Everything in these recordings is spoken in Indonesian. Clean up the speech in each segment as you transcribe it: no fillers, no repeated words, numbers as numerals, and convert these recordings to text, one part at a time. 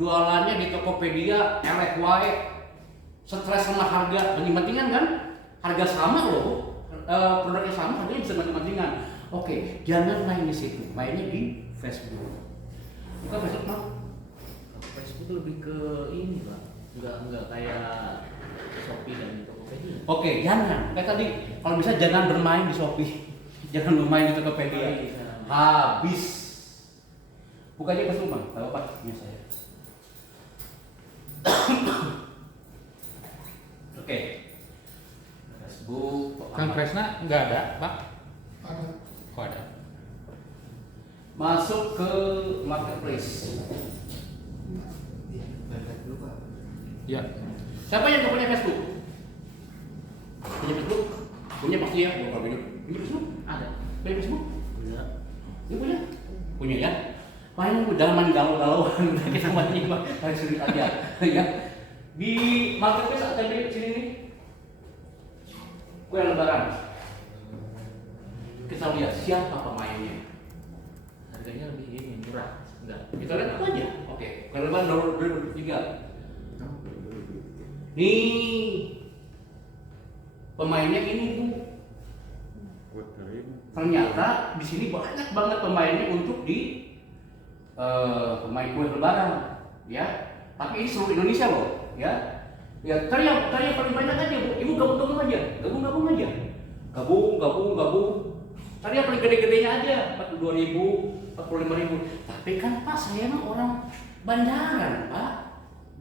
jualannya di Tokopedia, elek wae, stres sama harga, banding-bandingan kan? Harga sama loh, produknya sama, harganya bisa banding-bandingan. Oke, jangan main di situ, mainnya di Facebook. Bukan Facebook mah? Facebook lebih ke ini Pak, nggak kayak Shopee dan Tokopedia. Oke, jangan. Kayak tadi, kalau bisa jangan bermain di Shopee, jangan bermain di Tokopedia. Habis. Bukannya Facebook mah, tahu apa? Ini saya. Oke. Facebook. Kang Kresna nggak ada, Pak? Ada. Oh ada. Masuk ke marketplace. Ya. Siapa yang nggak punya Facebook? Punya Facebook? Punya pasti ya? Punya Facebook? Ada. Punya Facebook? Enggak. Ini punya? Punya ya? Main dalam galau-galauan kita main paling sulit aja ya. Di marketplace ada di sini nih. Kue lebaran. Kita lihat siapa pemainnya. Harganya lebih ini murah. Enggak. Kita lihat apa aja. Oke, kue lebaran 2023. Nih pemainnya ini Bu. Ternyata di sini banyak banget pemainnya untuk di pemain kue lebaran, ya. Tapi ini seluruh Indonesia loh, ya. Ya, cari yang paling banyak aja Bu. Ibu gabung aja, gabung aja. Gabung. Cari yang paling gede-gedenya aja, 42.000, 45.000. Tapi kan Pak, saya mah orang bandaran Pak.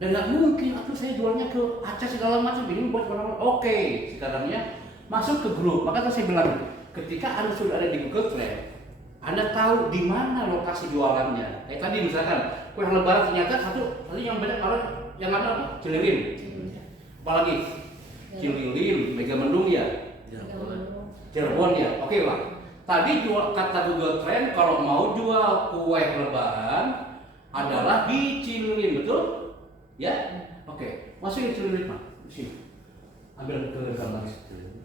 Dan nggak mungkin aku saya jualnya ke Aceh segala macam ini buat orang. Oke, sekarangnya masuk ke grup. Maka saya bilang, ketika Anda sudah ada di Google Trend, Anda tahu di mana lokasi jualannya. Tadi misalkan kue lebaran ternyata satu tadi yang banyak orang yang ada apa? Cililin. Apalagi Cililin, Megamendung ya. Cirebon ya. Oke lah. Tadi jual kata Google Trend kalau mau jual kue lebaran adalah di Cililin, betul? Ya? Oke. Masukin Cililin Pak. Di sini. Ambil ke gambar situ.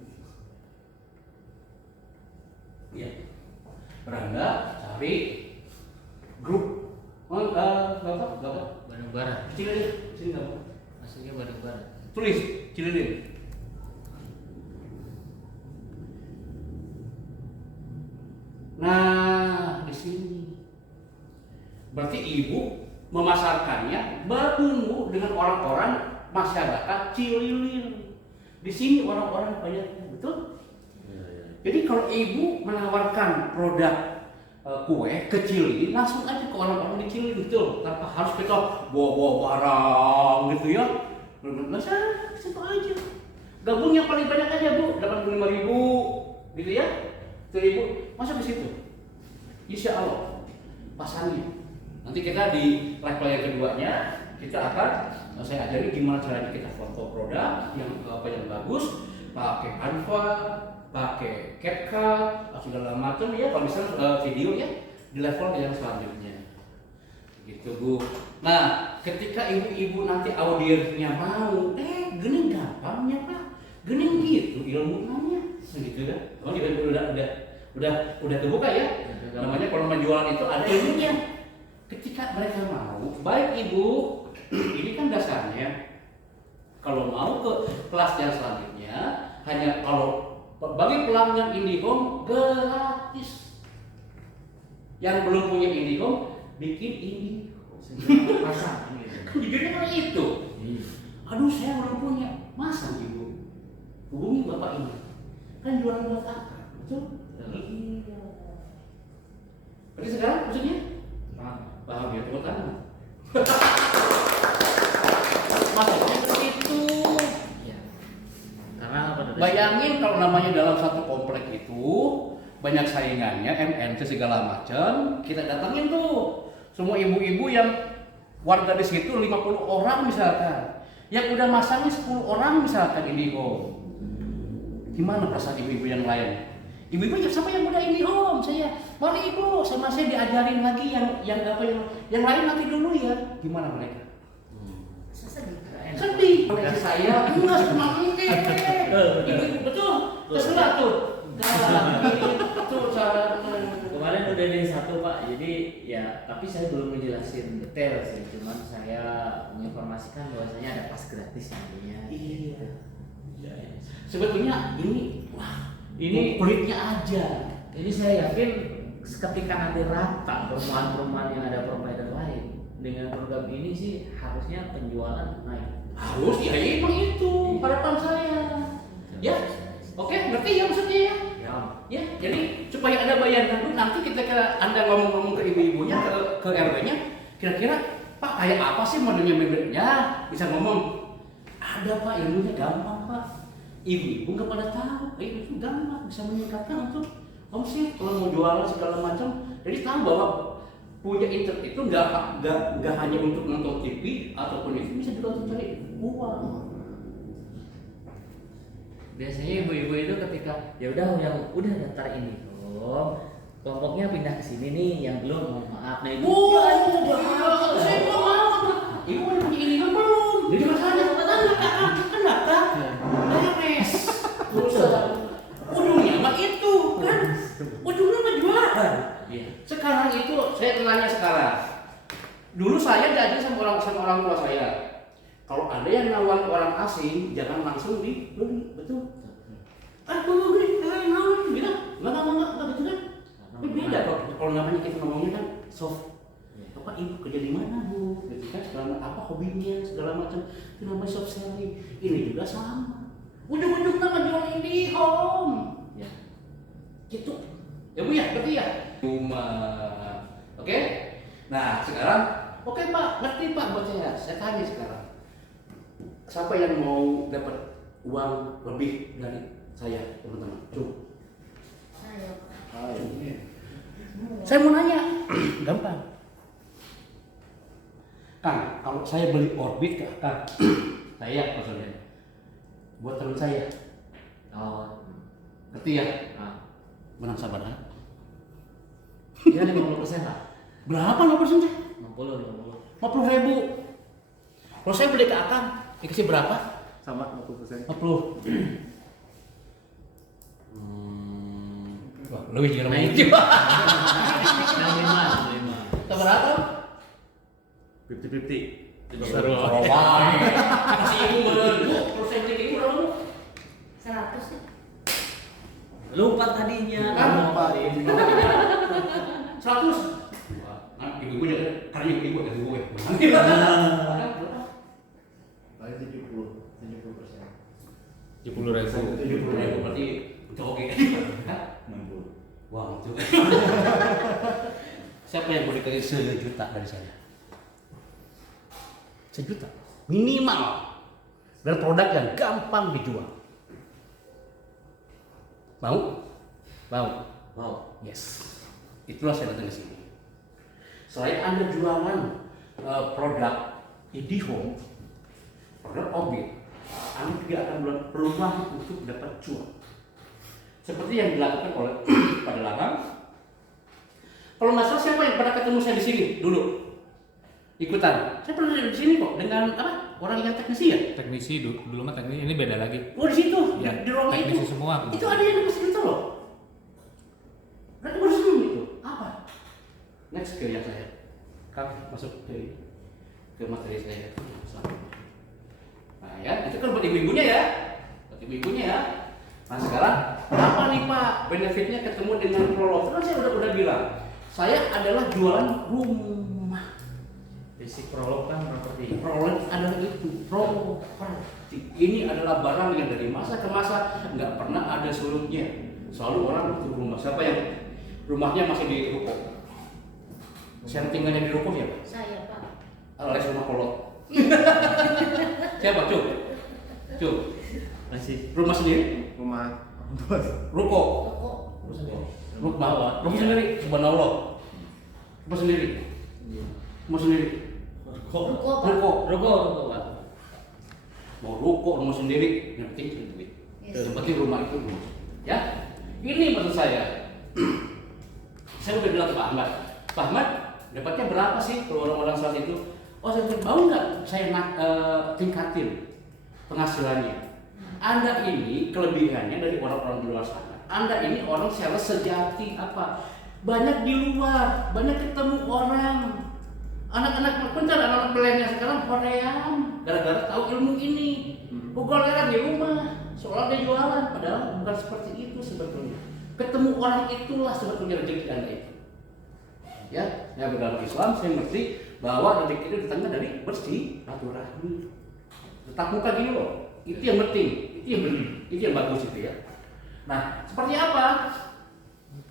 Ya. Beranda cari grup Bapak Bandung Barat. Cililin sini nggak? Aslinya Bandung Barat. Tulis Cililin. Nah di sini berarti ibu memasarkannya bertemu dengan orang-orang masyarakat Cililin. Di sini orang-orang banyak, betul? Jadi kalau ibu menawarkan produk kue ke Cililin, langsung aja ke orang-orang di Cililin, betul? Tanpa harus kita bawa-bawa barang gitu ya. Masa situ aja. Gabungnya paling banyak aja Bu, 85.000 gitu ya. 1.000 masuk ke situ. Insya Allah pasangnya. Nanti kita di level yang keduanya kita akan saya ajari gimana caranya kita foto produk yang apa yang bagus, pakai Canva, pakai CapCut, segala macam ya, kalau misalnya video ya di level yang selanjutnya. Gitu Bu. Nah, ketika ibu-ibu nanti audiensnya mau, gini gampangnya Pak, gini gitu ilmunya, gitu kan? Oh, udah terbuka ya. Namanya kalau menjual itu ada ilmunya. Ketika mereka mau, baik ibu, ini kan dasarnya. Kalau mau ke kelas yang selanjutnya, hanya kalau bagi pelanggan IndiHome gratis. Yang belum punya IndiHome, bikin IndiHome. Pasang gitu. Jujurnya kan itu. Aduh saya belum punya, masa ibu? Hubungi bapak ini. Kan jualan buat apa? Betul? Iya. Berarti sekarang maksudnya? Paham ya, tepuk tangan. Maksudnya seperti itu. Ya. Karena apa? Bayangin kalau namanya dalam satu komplek itu banyak saingannya, MNC segala macam, kita datangin tuh semua ibu-ibu yang warga di situ 50 orang misalkan, yang udah masangnya 10 orang misalkan IndiHome. Gimana perasaan ibu-ibu yang lain? Ibu-ibu siapa yang udah IndiHome? Saya, mari ibu, sama saya diajarin lagi yang lain nanti dulu ya. Gimana mereka? Sedih. Koleksi saya enggak cuma mungkin. Ibu betul, terserah tuh. Itu caranya. Kemarin udah dari satu Pak, jadi ya tapi saya belum ngejelasin detail sih, cuman saya menginformasikan bahwasanya ada pas gratis nantinya. Iya. Ya, ya. Sebetulnya ini, wah, Ini- kulitnya aja. Ini saya yakin ketika nanti rata perumahan-perumahan yang ada provider lain dengan program ini sih harusnya penjualan naik. Harus ya emang itu harapan saya. Ya, oke, ngerti ya maksudnya ya. Ya. Ya, jadi supaya Anda bayangkan dulu nanti ketika Anda ngomong-ngomong ke ibu-ibunya, ke RW-nya, kira-kira Pak kayak apa sih modelnya bebeknya? Bisa ngomong. Ada Pak, ilmunya gampang Pak. Ibu-ibu nggak pada tahu, itu gampang bisa meningkatkan untuk omset kalau mau jualan segala macam. Jadi tahu bahwa punya internet itu nggak hanya untuk nonton TV ataupun itu bisa juga untuk cari uang. Biasanya ibu-ibu itu ketika ya udah daftar ini kelompoknya pindah ke sini nih, yang belum mohon maaf. Nah itu Saya belum mau. Ibu kan punya ini kan belum. Jadi masalahnya kan daftar. Beres. Urusan. Ujungnya mah itu kan. Ujungnya mah jualan. Iya. Sekarang itu saya tanya sekarang. Dulu saya diajar sama orang tua saya. Kalau ada yang nawar orang asing, jangan langsung dibeli, betul? Mau beli, mau bilang, enggak gitu kan? Tapi beda kalau namanya kita ngomongnya kan soft. Bapak ibu kerja di mana bu? Gitu kan, segala apa hobinya, segala macam. Itu namanya soft selling. Ini juga sama. Ujung-ujung nama jual ini home. Ya, gitu. Ya bu ya, berarti ya. Rumah, oke? Nah sekarang, oke Pak, ngerti Pak buat saya. Saya tanya sekarang. Siapa yang mau dapat uang lebih dari saya, teman-teman? Coba. Saya mau nanya, gampang. Kang, kalau saya beli Orbit ke Kang, saya maksudnya, buat teman saya, Oh, ngerti ya? nah. Menang sabar ha? Ya 50% lah. Berapa 50%? 50. 50.000. Kalau saya beli ke Akang, dikasih berapa? Sama 50%. 50. Wah, lebih juga Naik. mungkin. 65. Berapa? 50-50. Seru. Kasih ibu bener. Bu, kalau saya beli ke ibu berapa bu? 100 ya? Lupa tadinya. Kan? Lupa. 100. Nah, ibu-ibu jangan, karena ibu kasih gue. Paling 70%. 70.000. 70.000 berarti oke. 60. Wah, itu. Siapa yang mau dikasih 1 juta dari saya? 1 juta minimal. Dan produk yang gampang dijual. Mau? Mau. Mau. Yes. Itulah saya datang ke sini. Selain Anda jualan produk IndiHome, produk Orbit, Anda juga akan buat peluang untuk dapat cuan. Seperti yang dilakukan oleh Pak Delakang. Kalau nggak salah siapa yang pernah ketemu saya di sini dulu? Ikutan. Saya pernah di sini kok dengan apa? Orang yang teknisi ya? Teknisi dulu mah teknisi, ini beda lagi. Oh di situ, Ya, di ruang itu. teknisi semua. Itu ada yang dapat sejuta loh. Berarti baru seneng itu. Apa? Next ke yang saya. Kami masuk ke materi saya. Nah ya, itu kan buat ibu-ibunya ya. Buat ibu-ibunya ya. Nah sekarang apa nih Pak benefitnya ketemu dengan Prolog? Kan saya udah bilang, saya adalah jualan rumah. Basic prolog kan properti. Prolog adalah itu, properti. Ini adalah barang yang dari masa ke masa nggak pernah ada surutnya. Selalu orang butuh rumah. Siapa yang rumahnya masih di ruko? Siapa tinggalnya di ruko siapa? Saya Pak. Alias rumah kolot. Siapa? Cuk. Masih. Rumah sendiri? Rumah bos. Ruko. Toko. Rumah sendiri. Subhanallah. Rumah sendiri. Rumah sendiri. Ruko Pak. Ruko. Ruko Pak. Mau ruko, rumah sendiri, yang penting duit. Yes. Yang penting rumah itu rumah. Ya, ini maksud saya. Saya udah bilang ke Pak Ahmad. Pak Ahmad, dapatnya berapa sih kalau orang-orang saat itu? Oh, saya bilang, mau nggak saya tingkatin penghasilannya? Anda ini kelebihannya dari orang-orang di luar sana. Anda ini orang sales sejati apa? Banyak di luar, banyak ketemu orang. Anak-anak pencar, anak-anak milenial sekarang Koreaan gara-gara tahu ilmu ini. Gogoleran di rumah, seolah dia jualan, padahal bukan seperti itu sebetulnya. Ketemu orang itulah sebetulnya rezeki Anda itu. Ya, saya beragama Islam, saya ngerti bahwa rezeki itu datangnya dari bersih, silaturahmi. Tetap muka gini loh, itu yang penting, itu yang bagus itu ya. Nah, seperti apa?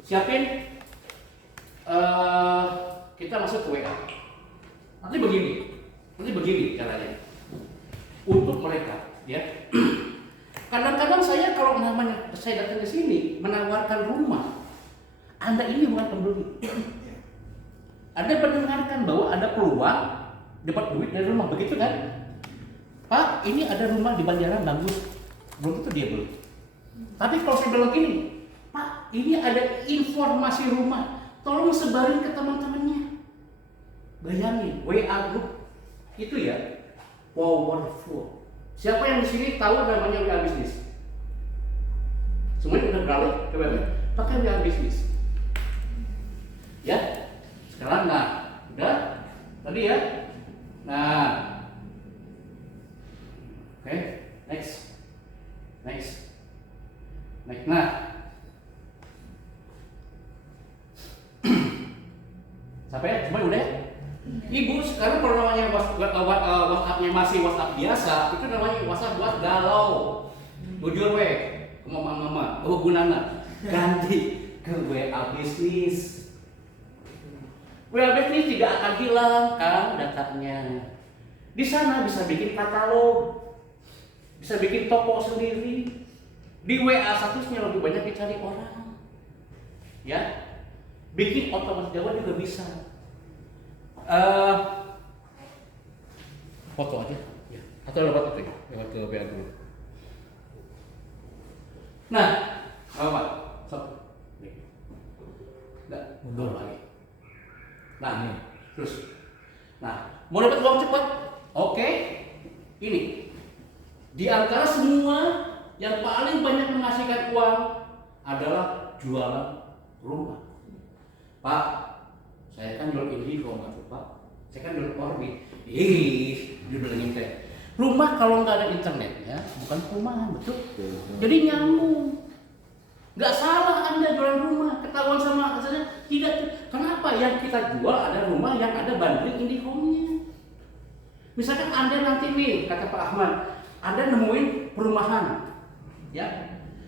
Siapin, kita masuk ke WA. Nanti begini caranya. Untuk mereka, ya. Kadang-kadang saya kalau namanya saya datang ke sini menawarkan rumah, Anda ini bukan pembeli. Anda mendengarkan bahwa ada peluang dapat duit dari rumah, begitu kan? Pak, ini ada rumah di Banjaran bagus, belum tentu dia beli. Tapi kalau saya bilang gini, Pak, ini ada informasi rumah, tolong sebarin ke teman-temannya. Bayangin, WA group itu ya, powerful. Siapa yang di sini tahu namanya WA bisnis? Semuanya udah beralih ke WA, pakai WA bisnis. Ya, sekarang udah tadi ya. Nah, oke, next. Nah, sampai ya, semuanya udah. Ibu sekarang kalau namanya WhatsApp-nya masih WhatsApp biasa, itu namanya WhatsApp buat galau. Jujur ke mama, gunana ganti ke WA bisnis. WA bisnis tidak akan hilang kan datanya. Di sana bisa bikin katalog, bisa bikin toko sendiri. Di WA statusnya lebih banyak dicari orang. Ya, bikin otomatis Jawa juga bisa. Foto aja, ya. Atau lewat itu, lewat ke WA dulu. Nah, apa? Stop. Nggak, mundur lagi. Nah, terus. Nah, mau dapat uang cepat? Oke. Ini. Di antara semua yang paling banyak menghasilkan uang adalah jualan rumah. Pak, saya kan jual Indigo nggak tuh Pak? Saya kan jual Orbit. Dibilangin teh. Rumah kalau nggak ada internetnya bukan perumahan, betul? Jadi nyambung. Nggak salah Anda jualan rumah, ketahuan sama hasilnya tidak. Kenapa? Yang kita jual ada rumah yang ada bundling Indihome-nya. Misalkan Anda nanti nih, kata Pak Ahmad, Anda nemuin perumahan, ya,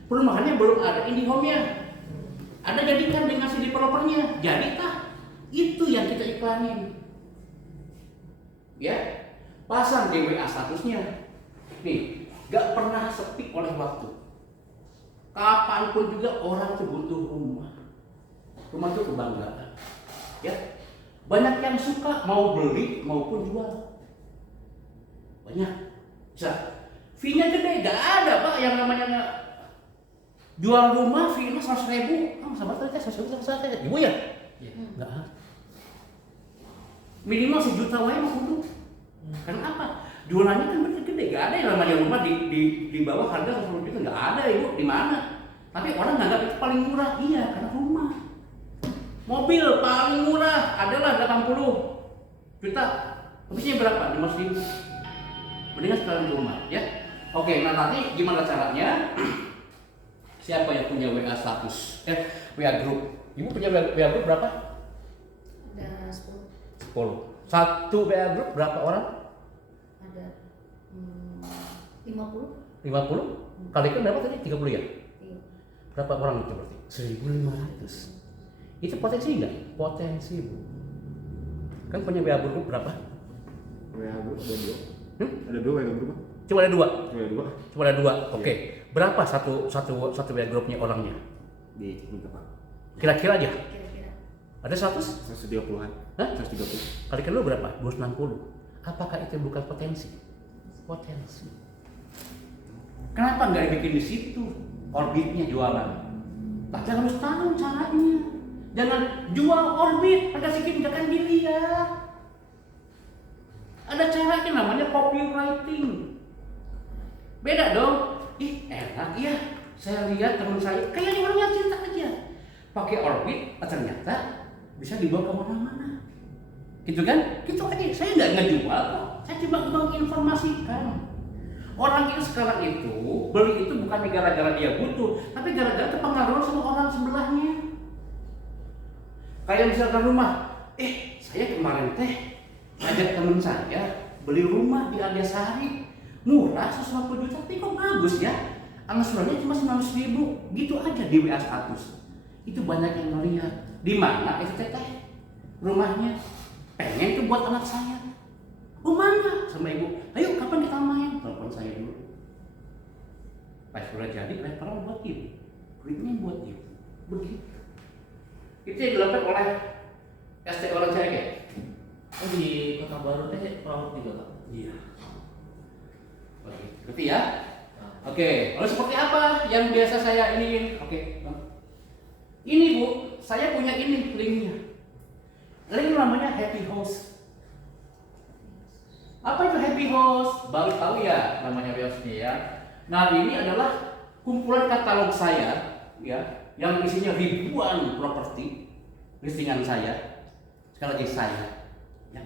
perumahannya belum ada Indihome-nya. Anda jadikan dengan si developernya, jadi tak? Itu yang kita iklanin. Ya, pasang di WA statusnya. Nih, gak pernah sepi oleh waktu. Kapanpun juga orang tuh butuh rumah. Rumah itu kebanggaan. Ya, banyak yang suka mau beli maupun jual. Banyak. Bisa. Fee-nya gede, gak ada Pak yang namanya jual rumah fee-nya 100.000. Sabar tadi 100.000 Ibu ya? Gak ada. Minimal 1 juta wae mah kudu. Karena apa? Jualannya kan gede, gak ada yang namanya rumah di bawah harga 10 juta, gak ada Ibu, di mana? Tapi orang nganggap itu paling murah, iya karena rumah. Mobil paling murah adalah 80 juta. Habisnya berapa? 500.000. Mendingan sekalian rumah, ya. Oke, nah nanti gimana caranya? Siapa yang punya WA status? WA group. Ibu punya WA group berapa? Ada 10. 10. Satu WA group berapa orang? Ada 50. 50? Kalikan berapa tadi? 30 ya? Iya. Berapa orang itu berarti? 1.500. Itu potensi enggak? Potensi Bu. Kan punya WA group berapa? WA group ada 2. Ada 2 WA group. Cuma ada 2. Cuma ada 2. Oke. Berapa satu WA grupnya orangnya? Di Cikunta Pak. Kira-kira aja. Kira-kira. Ada 100? 130-an. Hah? 130. Kalikan dulu berapa? 260. Apakah itu bukan potensi? Potensi. Kenapa nggak dibikin di situ? Orbitnya jualan. Tapi harus tahu caranya. Jangan jual orbit, harga sedikit jangan dilihat. Ada caranya namanya copywriting. Beda dong. Ih enak ya, Saya lihat teman saya kayaknya orangnya cinta aja, pakai orbit, ternyata bisa dibawa kemana-mana. Gitu kan? Gitu aja. Saya nggak ngejual kok. Saya cuma menginformasikan. Orang itu sekarang itu beli itu bukan gara-gara dia butuh, tapi gara-gara terpengaruh sama orang sebelahnya. Kayak misalkan rumah, saya kemarin ngajak teman saya beli rumah di Adyasari, murah 150 juta, tapi kok bagus ya? Angsurannya cuma 900.000, gitu aja di WA status. Itu banyak yang melihat. Di mana itu rumahnya? Pengen tuh buat anak saya. Oh mana? Sama ibu, ayo kapan kita main? Telepon saya dulu. Pas sudah jadi, restoran buat ibu, duitnya buat ibu. Begitu. Itu yang dilakukan oleh ST orang saya kayak. Oh di Kota Baru teh perahu juga Pak? Iya. Oke, ngerti ya? Oke, lalu seperti apa yang biasa saya ini? Oke, ini Bu, saya punya ini linknya. Link namanya Happy House. Apa itu Happy House? Baru tahu ya namanya website ya. Nah ini adalah kumpulan katalog saya ya, yang isinya ribuan properti listingan saya. Sekali lagi saya. Ya.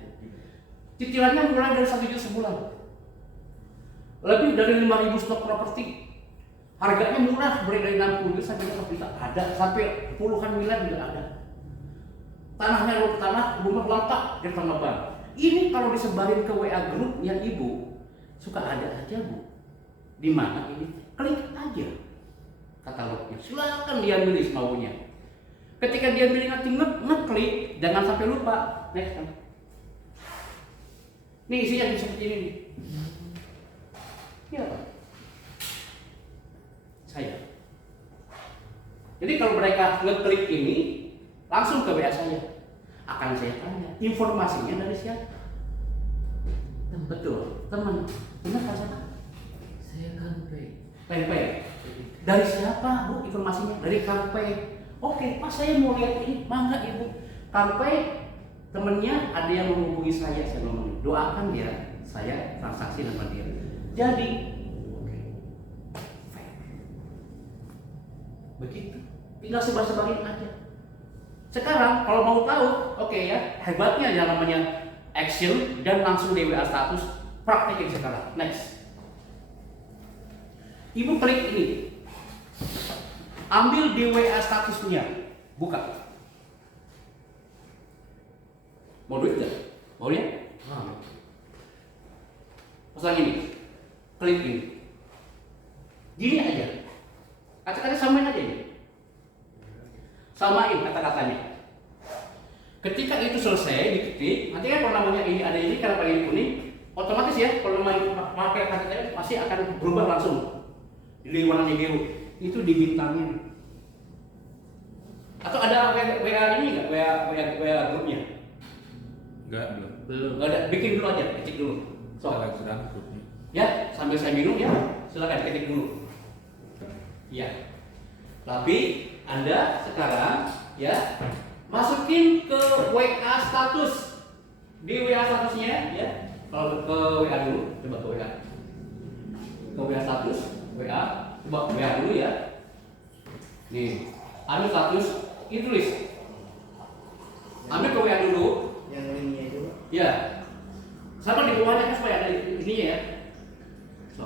Cicilannya mulai dari 1 juta sebulan. Lebih dari 5.000 stok properti. Harganya murah, mulai dari 60 juta sampai 100 juta. Ada sampai puluhan miliar juga ada. Tanahnya rumah lengkap di Tanah Abang. Ini kalau disebarin ke WA grupnya ibu, suka ada aja Bu. Di mana ini? Klik aja katalognya. Silakan dia milih semaunya. Ketika dia milih nanti ngeklik, jangan sampai lupa. Next kan. Nih isinya seperti ini nih. Ya Pak. Saya. Jadi kalau mereka ngeklik ini, langsung ke WA saya. Akan saya tanya, informasinya dari siapa? Betul, teman. Benar kan saya? Saya Kampe. Kampe. Dari siapa Bu informasinya? Dari Kampe. Oke, Pak saya mau lihat ini, mangga Ibu. Kampe temennya ada yang menghubungi saya ngomong, doakan dia, saya transaksi sama dia. Jadi, begitu. Tinggal sebar-sebarin aja. Sekarang kalau mau tahu, oke ya, hebatnya yang namanya action dan langsung di WA status, praktekin sekarang. Next. Ibu klik ini, ambil di WA statusnya, buka. Mau duit nggak? Mau ya? Pasang ini, klik ini. Gini aja, kata-kata samain aja ini. Samain kata-katanya. Ketika itu selesai diketik, nanti kan kalau namanya ini ada ini, kenapa ini kuning, otomatis ya kalau namanya pakai kata-katanya pasti akan berubah langsung. Di warnanya biru, itu dibintangin. Atau ada WA ini nggak? WA grupnya? Enggak, belum. Nggak ada, bikin dulu aja, ketik dulu. Telegram grupnya. Ya, sambil saya minum ya, silakan ketik dulu. Ya. Tapi Anda sekarang ya masukin ke WA status. Di WA statusnya ya. Kalau ke WA dulu, coba ke WA. Ke WA status, WA, coba WA dulu ya. Nih, ambil status, tulis. Ambil ke WA dulu. Yang linknya itu Ya. Sama di bawahnya kan supaya ada ininya ya. So,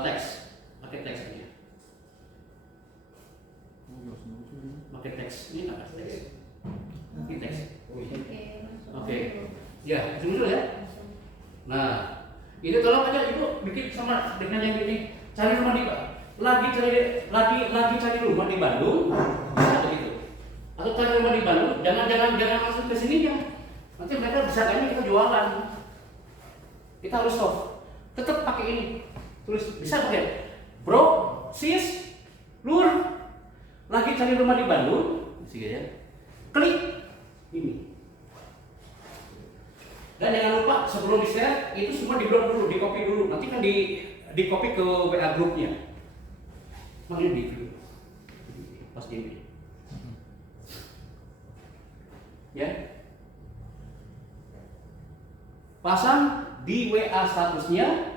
teks, pakai teks aja. Pakai teks, ini nggak pakai teks. Ini teks. Oke. Ya, dulu ya. Nah, itu tolong aja Ibu bikin sama dengan yang ini. Cari rumah di lagi cari rumah di Bandung, bisa begitu. Atau cari rumah di Bandung, jangan langsung ke sini ya. Nanti mereka bisa kayaknya kita jualan. Kita harus soft. Tetap pakai ini. Tulis bisa pakai bro, sis, lur, lagi cari rumah di Bandung, sih ya. Klik ini. Dan jangan lupa sebelum di share itu semua di-download dulu, di-copy dulu. Nanti kan di-copy ke WA grupnya. Makanya di pas ini. Ya. Pasang di WA statusnya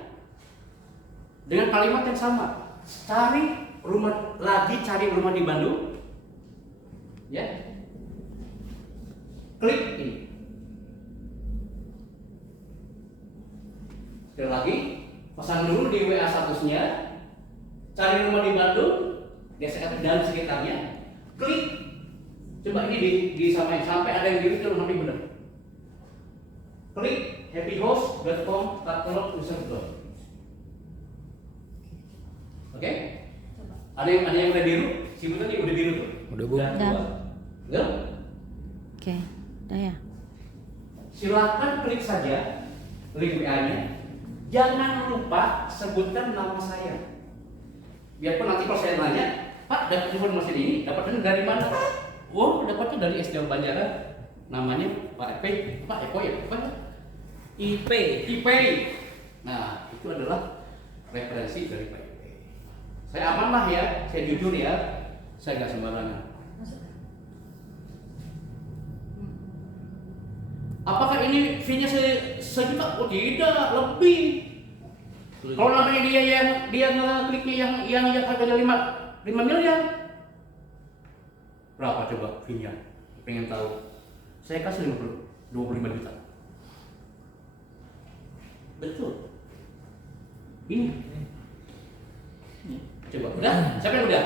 dengan kalimat yang sama. Cari cari rumah di Bandung, ya, klik ini. Sekali lagi, pasang dulu di WA statusnya, cari rumah di Bandung, geser dan sekitarnya, klik. Coba ini disamain sampai ada yang diri itu nanti benar. Klik happyhost.com katalog user. Oke? Ada yang udah biru? Sebutan udah biru tuh. Udah, Bu. Udah. Udah? Oke, udah ya. Silakan klik saja link WA-nya. Jangan lupa sebutkan nama saya. Biarpun nanti kalau saya nanya, Pak, dapat informasi ini, dapatnya dari mana? Oh, dapatnya dari SDO Banjaran. Namanya Pak Eko, Pak Eko ya, Pak? IP. IP. Nah, itu adalah referensi dari Pak IP. Saya aman lah ya, saya jujur ya, saya nggak sembarangan. Apakah ini fee-nya sejuta? Oh tidak, lebih. Kalau namanya dia ngekliknya yang harganya 5 miliar, berapa coba fee-nya? Pengen tahu. Saya kasih 25 juta. Betul. Ini. Coba, udah? Siapa yang udah?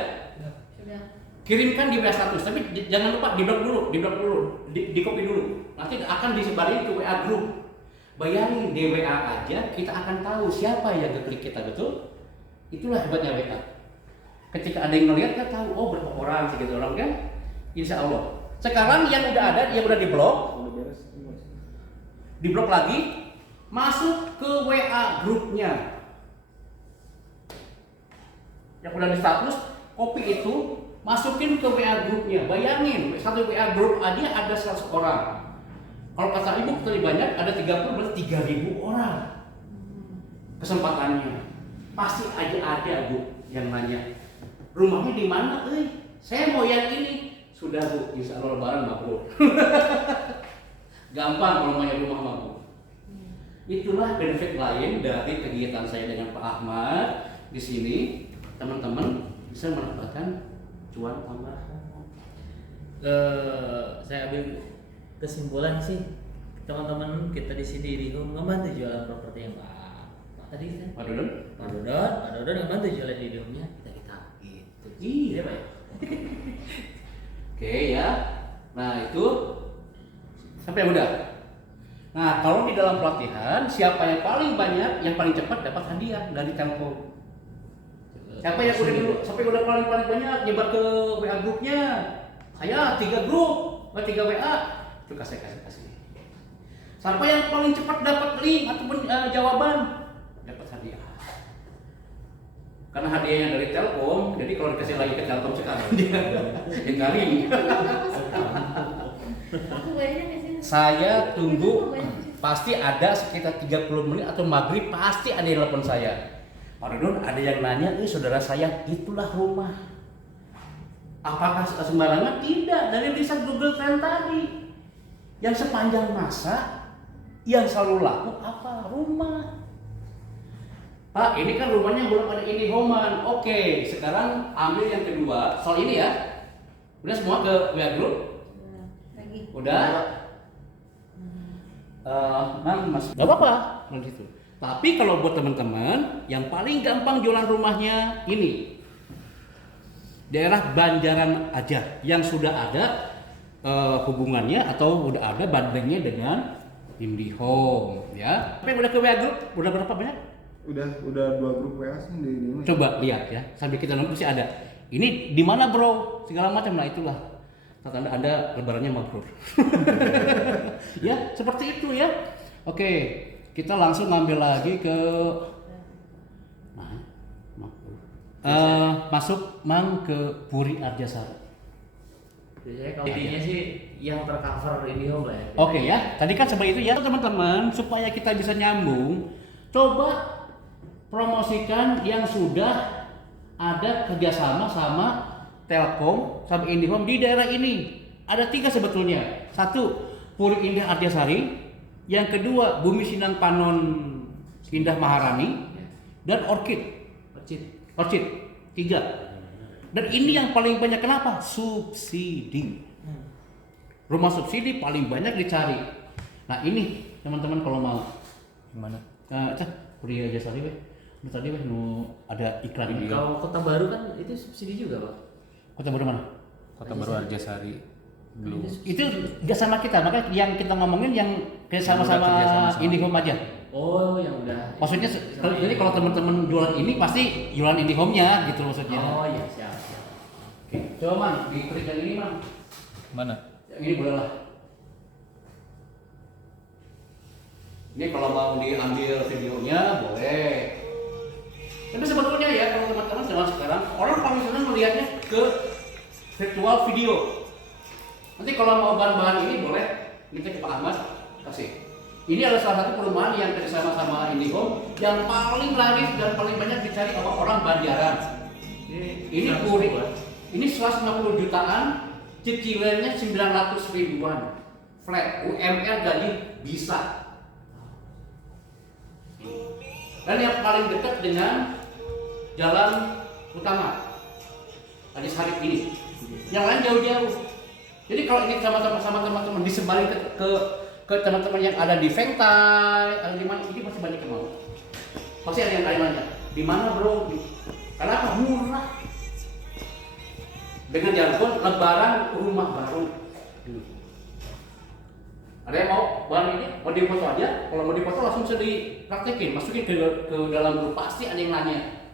Sudah. Kirimkan di WA status, tapi jangan lupa di blok dulu, di copy dulu. Nanti akan disebarin ke WA group. Bayangin di WA aja kita akan tahu siapa yang ngeklik kita, betul? Itulah hebatnya WA. Ketika ada yang ngelihat kita tahu, oh berapa orang segitu orang kan? Insya Allah. Sekarang yang udah ada, yang udah diblok, diblok lagi, masuk ke WA grupnya. Yang udah di status, copy itu masukin ke WA grupnya. Bayangin, satu WA grup aja ada 100 orang. Kalau kata ibu terlalu banyak, ada 30 berarti 3.000 orang. Kesempatannya pasti aja ada Bu yang nanya, rumahnya di mana? Saya mau yang ini. Sudah Bu, insya Allah lebaran mabrur. Gampang kalau mau nyari rumah mah Bu. Itulah benefit lain dari kegiatan saya dengan Pak Ahmad di sini. Teman-teman bisa mendapatkan cuan tambahan. Saya ambil kesimpulan sih, teman-teman kita di sini di home ngebantu jualan properti yang Pak tadi kan. Pak Dodon? Pak Dodon ngebantu jualan di home-nya. Kita gitu. Iya Pak. Oke ya. Nah itu sampai udah. Nah kalau di dalam pelatihan siapa yang paling banyak, yang paling cepat dapat hadiah dari Telkom. Siapa yang udah dulu, sampai udah paling banyak nyebar ke WA grupnya. Saya 3 grup, 3 WA, itu kasih. Sampai yang paling cepat dapat link ataupun jawaban dapat hadiah. Karena hadiahnya dari Telkom, jadi kalau dikasih lagi ke Telkom sekarang dia kali. Aku bayarnya di sini. Saya tunggu pasti ada sekitar 30 menit atau maghrib pasti ada yang telepon saya. Pak Dodon, ada yang nanya, saudara saya itulah rumah. Apakah sembarangan? Tidak, dari riset Google Trend tadi. Yang sepanjang masa yang selalu laku apa? Rumah. Pak, ini kan rumahnya belum ada IndiHome-an. Oke, sekarang ambil yang kedua. Soal ini ya. Udah semua ke WA group? Lagi. Udah? Mas, gak apa-apa kalau gitu. Tapi kalau buat teman-teman yang paling gampang jualan rumahnya ini daerah Banjaran aja yang sudah ada hubungannya atau udah ada bandingnya dengan IndiHome ya. Tapi udah ke WA group, udah berapa banyak? Udah 2 grup WA sih di ini. Coba lihat ya, sambil kita nunggu sih ada. Ini di mana bro? Segala macam lah itulah. Kata Anda lebarannya mabrur. Ya, seperti itu ya. Oke, kita langsung ngambil lagi ke masuk ke Puri Arjasari. Biasanya kalau intinya sih yang tercover IndiHome lah ya. Oke ya, tadi kan seperti itu ya teman-teman, supaya kita bisa nyambung, coba promosikan yang sudah ada kerjasama sama Telkom sama IndiHome di daerah ini. Ada 3 sebetulnya. 1, Puri Indah Arjasari. Yang kedua, Bumi Sinang Panon Indah Maharani. Dan Orchid. 3. Dan ini yang paling banyak, kenapa? Subsidi. Rumah subsidi paling banyak dicari. Nah ini teman-teman kalau mau Gimana? Kuliah Jasari weh. Tadi weh ada iklan ini. Kalau Kota Baru kan itu subsidi juga, Pak. Kota Baru mana? Kota Baru Arjasari belum. Itu nggak sama kita, makanya yang kita ngomongin yang Yang udah sama-sama kerjasama sama IndiHome aja. Oh, yang udah. Maksudnya jadi kalau teman-teman jualan ini pasti jualan IndiHome-nya gitu maksudnya. Oh iya, siap. Oke. Coba Man, diklik yang ini Man. Mana? Yang ini boleh lah. Ini kalau mau diambil videonya boleh. Tapi sebetulnya ya kalau teman-teman zaman sekarang orang paling senang melihatnya ke virtual video. Nanti kalau mau bahan-bahan ini boleh minta ke Pak Ahmad kasih. Ini adalah salah satu perumahan yang kerjasama sama IndiHome yang paling laris dan paling banyak dicari sama orang Banjaran. Ini kurik, ini 150 jutaan, cicilannya 900 ribuan, flat, UMR gaji bisa. Dan yang paling dekat dengan jalan utama Haji Sarip ini, yang lain jauh-jauh. Jadi kalau ini sama teman-teman disebarin ke teman-teman yang ada di Fengtai, ada di mana, ini pasti banyak yang mau. Pasti ada yang nanya, di mana bro? Karena apa? Murah. Dengan jargon lebaran rumah baru. Ada yang mau bahan ini? Mau dipoto aja? Kalau mau dipoto langsung bisa dipraktekin, masukin ke dalam grup, pasti ada yang nanya.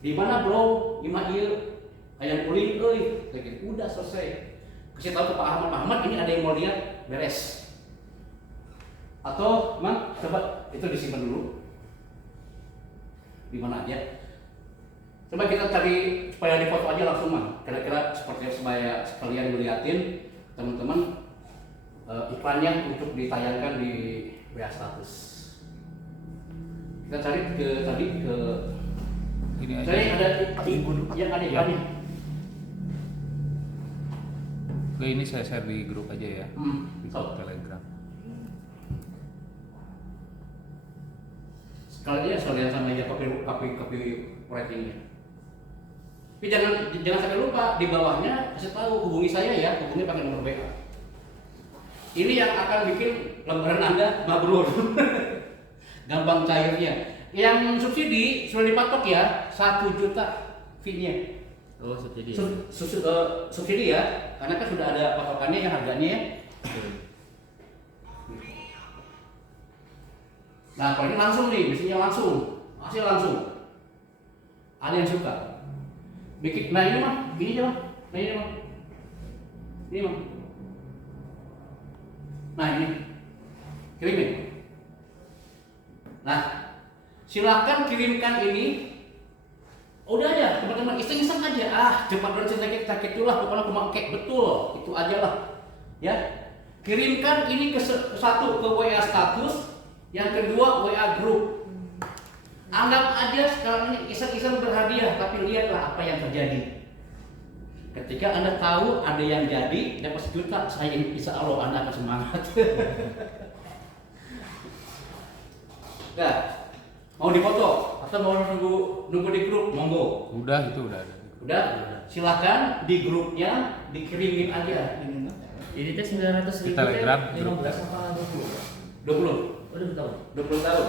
Di mana bro? Imail ayam kulit, udah selesai. Kasih tahu ke Pak Ahmad, ini ada yang mau lihat, beres. Atau Man, coba itu disimpan dulu. Di mana aja? Coba kita cari supaya dipoto aja langsung Man. Kira-kira seperti supaya sekalian ngeliatin teman-teman iklannya untuk ditayangkan di WA status. Kita cari tadi ke Ini aja. cari ada yang ada iklannya. Oke, ini saya share di grup aja ya. Di grup Telegram. Sekalian sama aja copy ratingnya. Tapi jangan sampai lupa di bawahnya kasih tahu hubungi saya ya, hubungi pakai nomor WA. Ini yang akan bikin lembaran Anda mabrur. Gampang cairnya. Yang subsidi sudah dipatok ya, 1 juta fee-nya. Oh, subsidi. Subsidi ya, karena kan sudah ada patokannya yang harganya ya. Nah, kalau ini langsung nih, biasanya langsung, hasil langsung. Ada yang suka. Bikin, nah ini mah, gini aja mah, nah ini mah, ini mah. Nah ini, kirimin. Nah, silakan kirimkan ini. Udah aja, teman-teman iseng-iseng aja. Cepat dan sakit itulah, pokoknya aku make betul, itu aja lah. Ya, kirimkan ini satu ke WA status, yang kedua WA grup. Anggap aja sekarang ini iseng-iseng berhadiah, tapi lihatlah apa yang terjadi. Ketika Anda tahu ada yang jadi dapat 1 juta, saya insya Allah Anda akan semangat. Nah, mau dipoto atau mau nunggu di grup, monggo. Udah, itu udah ada. Udah, silakan di grupnya dikirimin aja. Ini teh 900 ribu. Telegram, 15 apa 20? 20. Oh, 20 tahun. 20 tahun.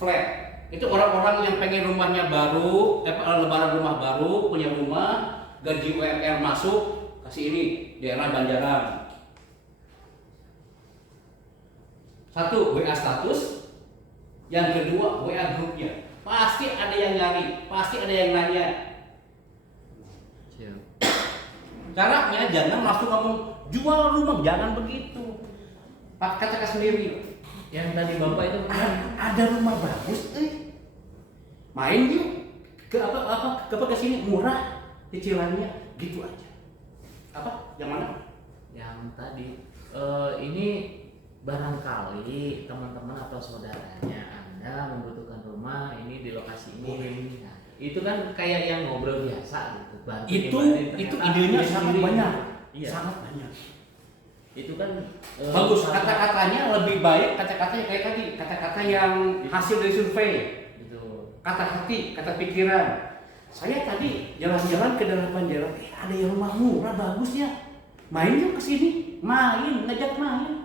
Flat. Itu orang-orang yang pengen rumahnya baru, lebaran rumah baru, punya rumah, gaji UMR masuk, kasih ini daerah Banjaran. 1 WA status, yang kedua WA grupnya. Pasti ada yang nyari, pasti ada yang nanya. Siap. Caranya jangan langsung ngomong jual rumah, jangan begitu. Pak katakan sendiri. Yang tadi Bapak itu Ada rumah bagus, main yuk ke ke sini murah cicilannya, gitu aja. Apa? Yang mana? yang tadi ini barangkali teman-teman atau saudaranya Anda membutuhkan rumah ini di lokasi ini. Nah, itu kan kayak yang ngobrol biasa gitu. Bantu Itu ternyata idenya dia sangat sendiri. banyak, Iya. sangat banyak. Itu kan Bagus, kata-katanya lebih baik, kata-katanya kayak tadi, kata-kata yang hasil dari survei, Itu. kata hati, kata pikiran. Saya tadi jalan-jalan ke delapan jalan, ada yang rumah murah bagus ya. Main yuk ke sini, ngajak main.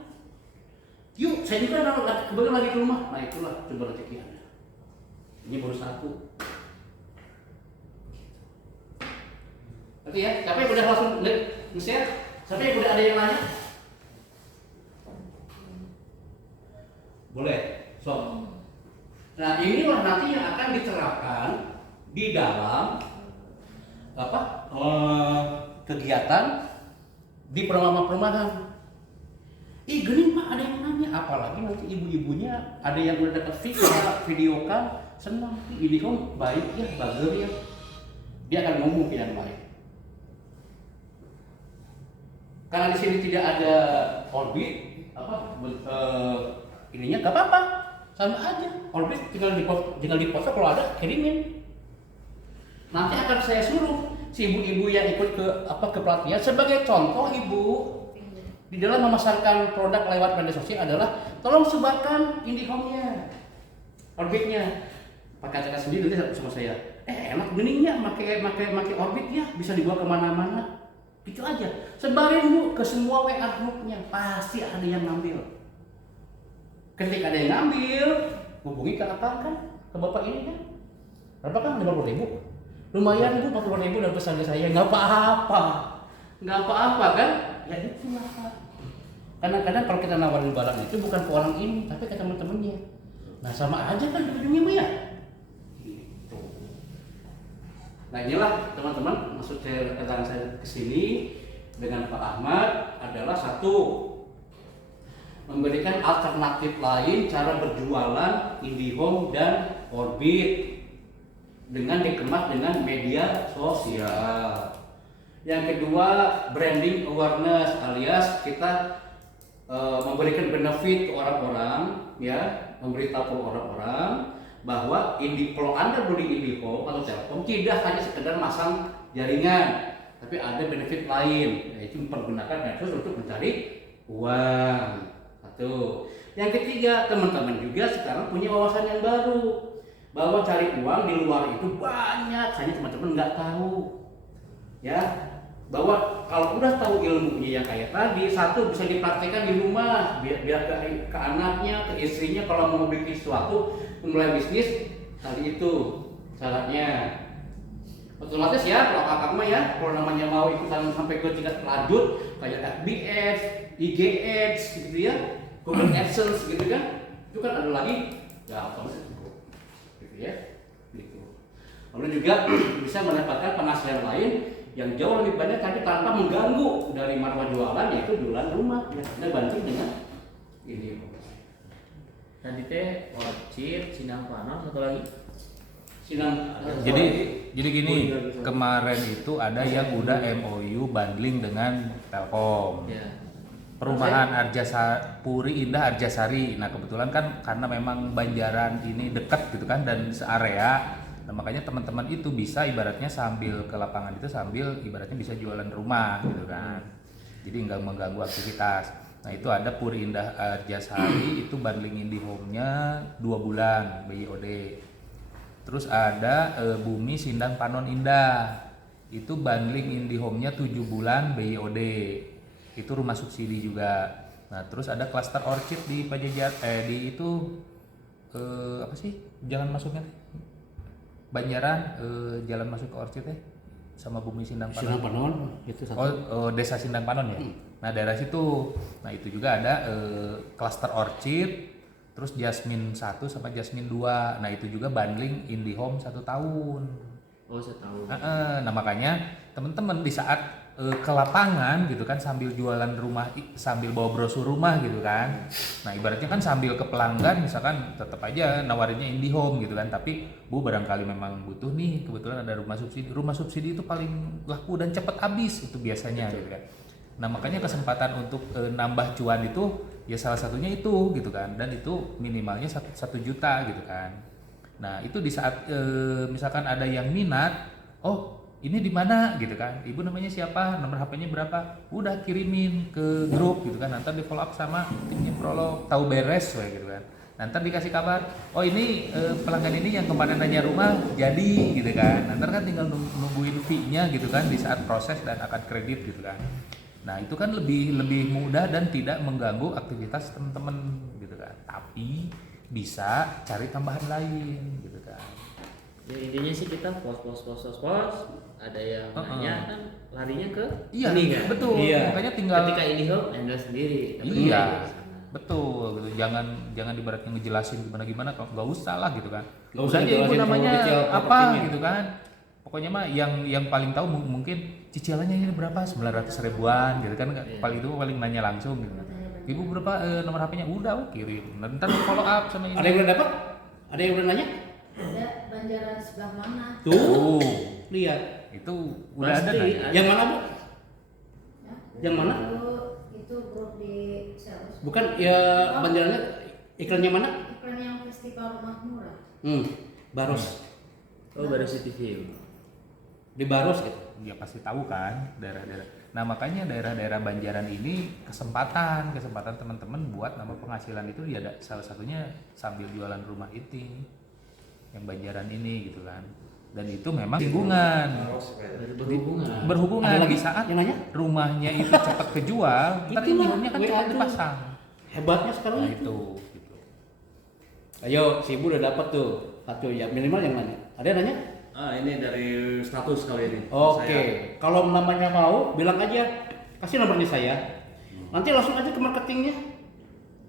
Yuk, saya juga kebetulan lagi ke rumah. Nah itulah coba rezeki Anda. Ini baru satu. Oke ya, siapa yang udah langsung nge-share? Siapa yang udah ada yang nanya? Boleh, so. Nah inilah nanti yang akan diterapkan di dalam kegiatan di perumahan-perumahan. Gini Pak, ada yang nanya, apalagi nanti ibu-ibunya ada yang udah dapat videokan, senang. Ini kok baik ya, bagus ya. Dia akan ngomong yang baik. Karena di sini tidak ada orbit, ininya gak apa-apa, sama aja. Orbit tinggal di foto kalau ada kirimin. Nanti akan saya suruh si ibu-ibu yang ikut ke pelatihan sebagai contoh ibu di dalam memasarkan produk lewat media sosial adalah tolong sebarkan IndiHome-nya, orbitnya. Pak katakan sendiri nanti sama saya, enak beningnya pakai orbit ya, bisa dibawa kemana-mana. Itu aja, sebarin Bu ke semua WA grupnya, pasti ada yang ngambil. Ketika ada yang ngambil, hubungi ke akang kan, ke bapak ini kan. Berapa kan? 50.000. Lumayan Bu, 40.000 dan pesan ke saya, nggak apa-apa kan? Ya itu lah. Kadang-kadang kalau kita nawarin barang itu bukan ke orang ini, tapi ke teman-temannya. Nah sama aja kan ujungnya Bu ya. Gitu. Nah inilah teman-teman, maksud kedatangan saya ke sini dengan Pak Ahmad adalah satu, memberikan alternatif lain cara berjualan IndiHome dan Orbit dengan dikemas dengan media sosial. Yang kedua, branding awareness alias kita memberikan benefit ke orang-orang, ya, memberitahu ke orang-orang bahwa kalau Anda beli IndiHome atau Telkom tidak hanya sekedar masang jaringan, tapi ada benefit lain, yaitu mempergunakan medsos untuk mencari uang. Satu. Yang ketiga, teman-teman juga sekarang punya wawasan yang baru bahwa cari uang di luar itu banyak, hanya teman-teman nggak tahu. Ya, bahwa kalau udah tahu ilmunya yang kayak tadi, satu bisa dipraktekkan di rumah, biar ke anaknya, ke istrinya kalau mau bikin sesuatu, memulai bisnis tadi itu syaratnya. Otomatis ya, kalau kakak mah ya, kalau namanya mau ikutan sampai ke tingkat lanjut kayak FB Ads, IG Ads gitu ya, Google AdSense gitu kan, itu kan ada lagi ya otomatis gitu ya, gitu. Lalu juga bisa mendapatkan penghasilan lain yang jauh lebih banyak tapi tanpa mengganggu dari marwah jualan, yaitu jualan rumah. Ya, Anda banding dengan ini. Tadi teh Orchid, Sinang Panon, satu lagi. Jadi gini, kemarin itu ada yang udah MOU bundling dengan Telkom. Ya. Perumahan Puri Indah Arjasari. Nah kebetulan kan karena memang Banjaran ini dekat gitu kan dan searea, nah makanya teman-teman itu bisa ibaratnya sambil ke lapangan itu sambil ibaratnya bisa jualan rumah gitu kan. Jadi nggak mengganggu aktivitas. Nah itu ada Puri Indah Arjasari itu bundling IndiHome-nya 2 bulan BIOD. Terus ada Bumi Sindang Panon Indah, itu bundling IndiHome-nya 7 bulan BIOD, itu rumah subsidi juga. Nah terus ada Cluster Orchid di Pajajar, di itu apa sih jalan masuknya? Banjaran, jalan masuk ke Orchid sama Bumi Sindang Panon. Sindang Panon itu satu. Oh, Desa Sindang Panon ya. Nah daerah situ, nah itu juga ada Cluster Orchid. Terus Jasmine 1 sama Jasmine 2. Nah itu juga bundling IndiHome 1 tahun. Oh, 1 tahun. Nah makanya teman-teman di saat ke lapangan gitu kan sambil jualan rumah, sambil bawa brosur rumah gitu kan. Nah ibaratnya kan sambil ke pelanggan misalkan tetap aja nawarinnya IndiHome gitu kan. Tapi Bu barangkali memang butuh nih, kebetulan ada rumah subsidi. Rumah subsidi itu paling laku dan cepat habis itu biasanya gitu kan. Nah makanya kesempatan untuk nambah cuan itu ya salah satunya itu gitu kan, dan itu minimalnya 1 juta gitu kan. Nah itu di saat misalkan ada yang minat, oh ini di mana gitu kan, ibu namanya siapa, nomor HP-nya berapa, udah kirimin ke grup gitu kan, nanti di follow up sama timnya Prolog, tahu beres lah gitu kan. Nah, ntar dikasih kabar, oh ini pelanggan ini yang kemarin nanya rumah jadi gitu kan. Nah, ntar kan tinggal nungguin fee-nya gitu kan di saat proses dan akan kredit gitu kan. Nah, itu kan lebih mudah dan tidak mengganggu aktivitas teman-teman gitu kan. Tapi bisa cari tambahan lain gitu kan. Ya intinya sih kita pos, ada yang nanya kan larinya ke Iya, ini kan. betul. Iya. Makanya tinggal Ketika ini hub handle sendiri. Tapi iya. nggak di sana. Betul gitu. Jangan ibaratnya ngejelasin gimana kalau nggak usah lah gitu kan. Nggak usah Udah aja ibu jelasin namanya terlalu detail apa propertinya. gitu kan. Pokoknya mah yang paling tahu mungkin cicilannya ini berapa 900 ribuan gitu kan. Iya. Paling nanya langsung gitu kan. Ibu berapa nomor HP-nya udah kirim. Ntar follow up sama ini. Ada yang udah dapat? Ada yang udah nanya? Ada Banjaran sebelah mana? Tuh, lihat. Itu udah ada Pasti kan? Yang mana, Bu? Ya. Yang mana? Itu grup di sales. Bukan ya banjarannya iklannya mana? Iklan yang festival rumah murah. Baros. Oh baru CTV. Di Baros gitu. Dia pasti tahu kan daerah-daerah. Nah makanya daerah-daerah Banjaran ini kesempatan teman-teman buat nama penghasilan itu ya ada salah satunya sambil jualan rumah itu yang Banjaran ini gitu kan. Dan itu memang lingkungan berhubungan Ada lagi di saat yang nanya? rumahnya itu cepat kejual, ntar Itulah, indihome-nya kan WA cepat tuh. dipasang. Hebatnya sekarang Nah itu. itu gitu. Ayo, si Ibu udah dapat tuh satu ya minimal yang nanya. Ada yang nanya? Ini dari status kali ini. Oke, kalau namanya mau bilang aja, kasih nomornya saya. Nanti langsung aja ke marketingnya.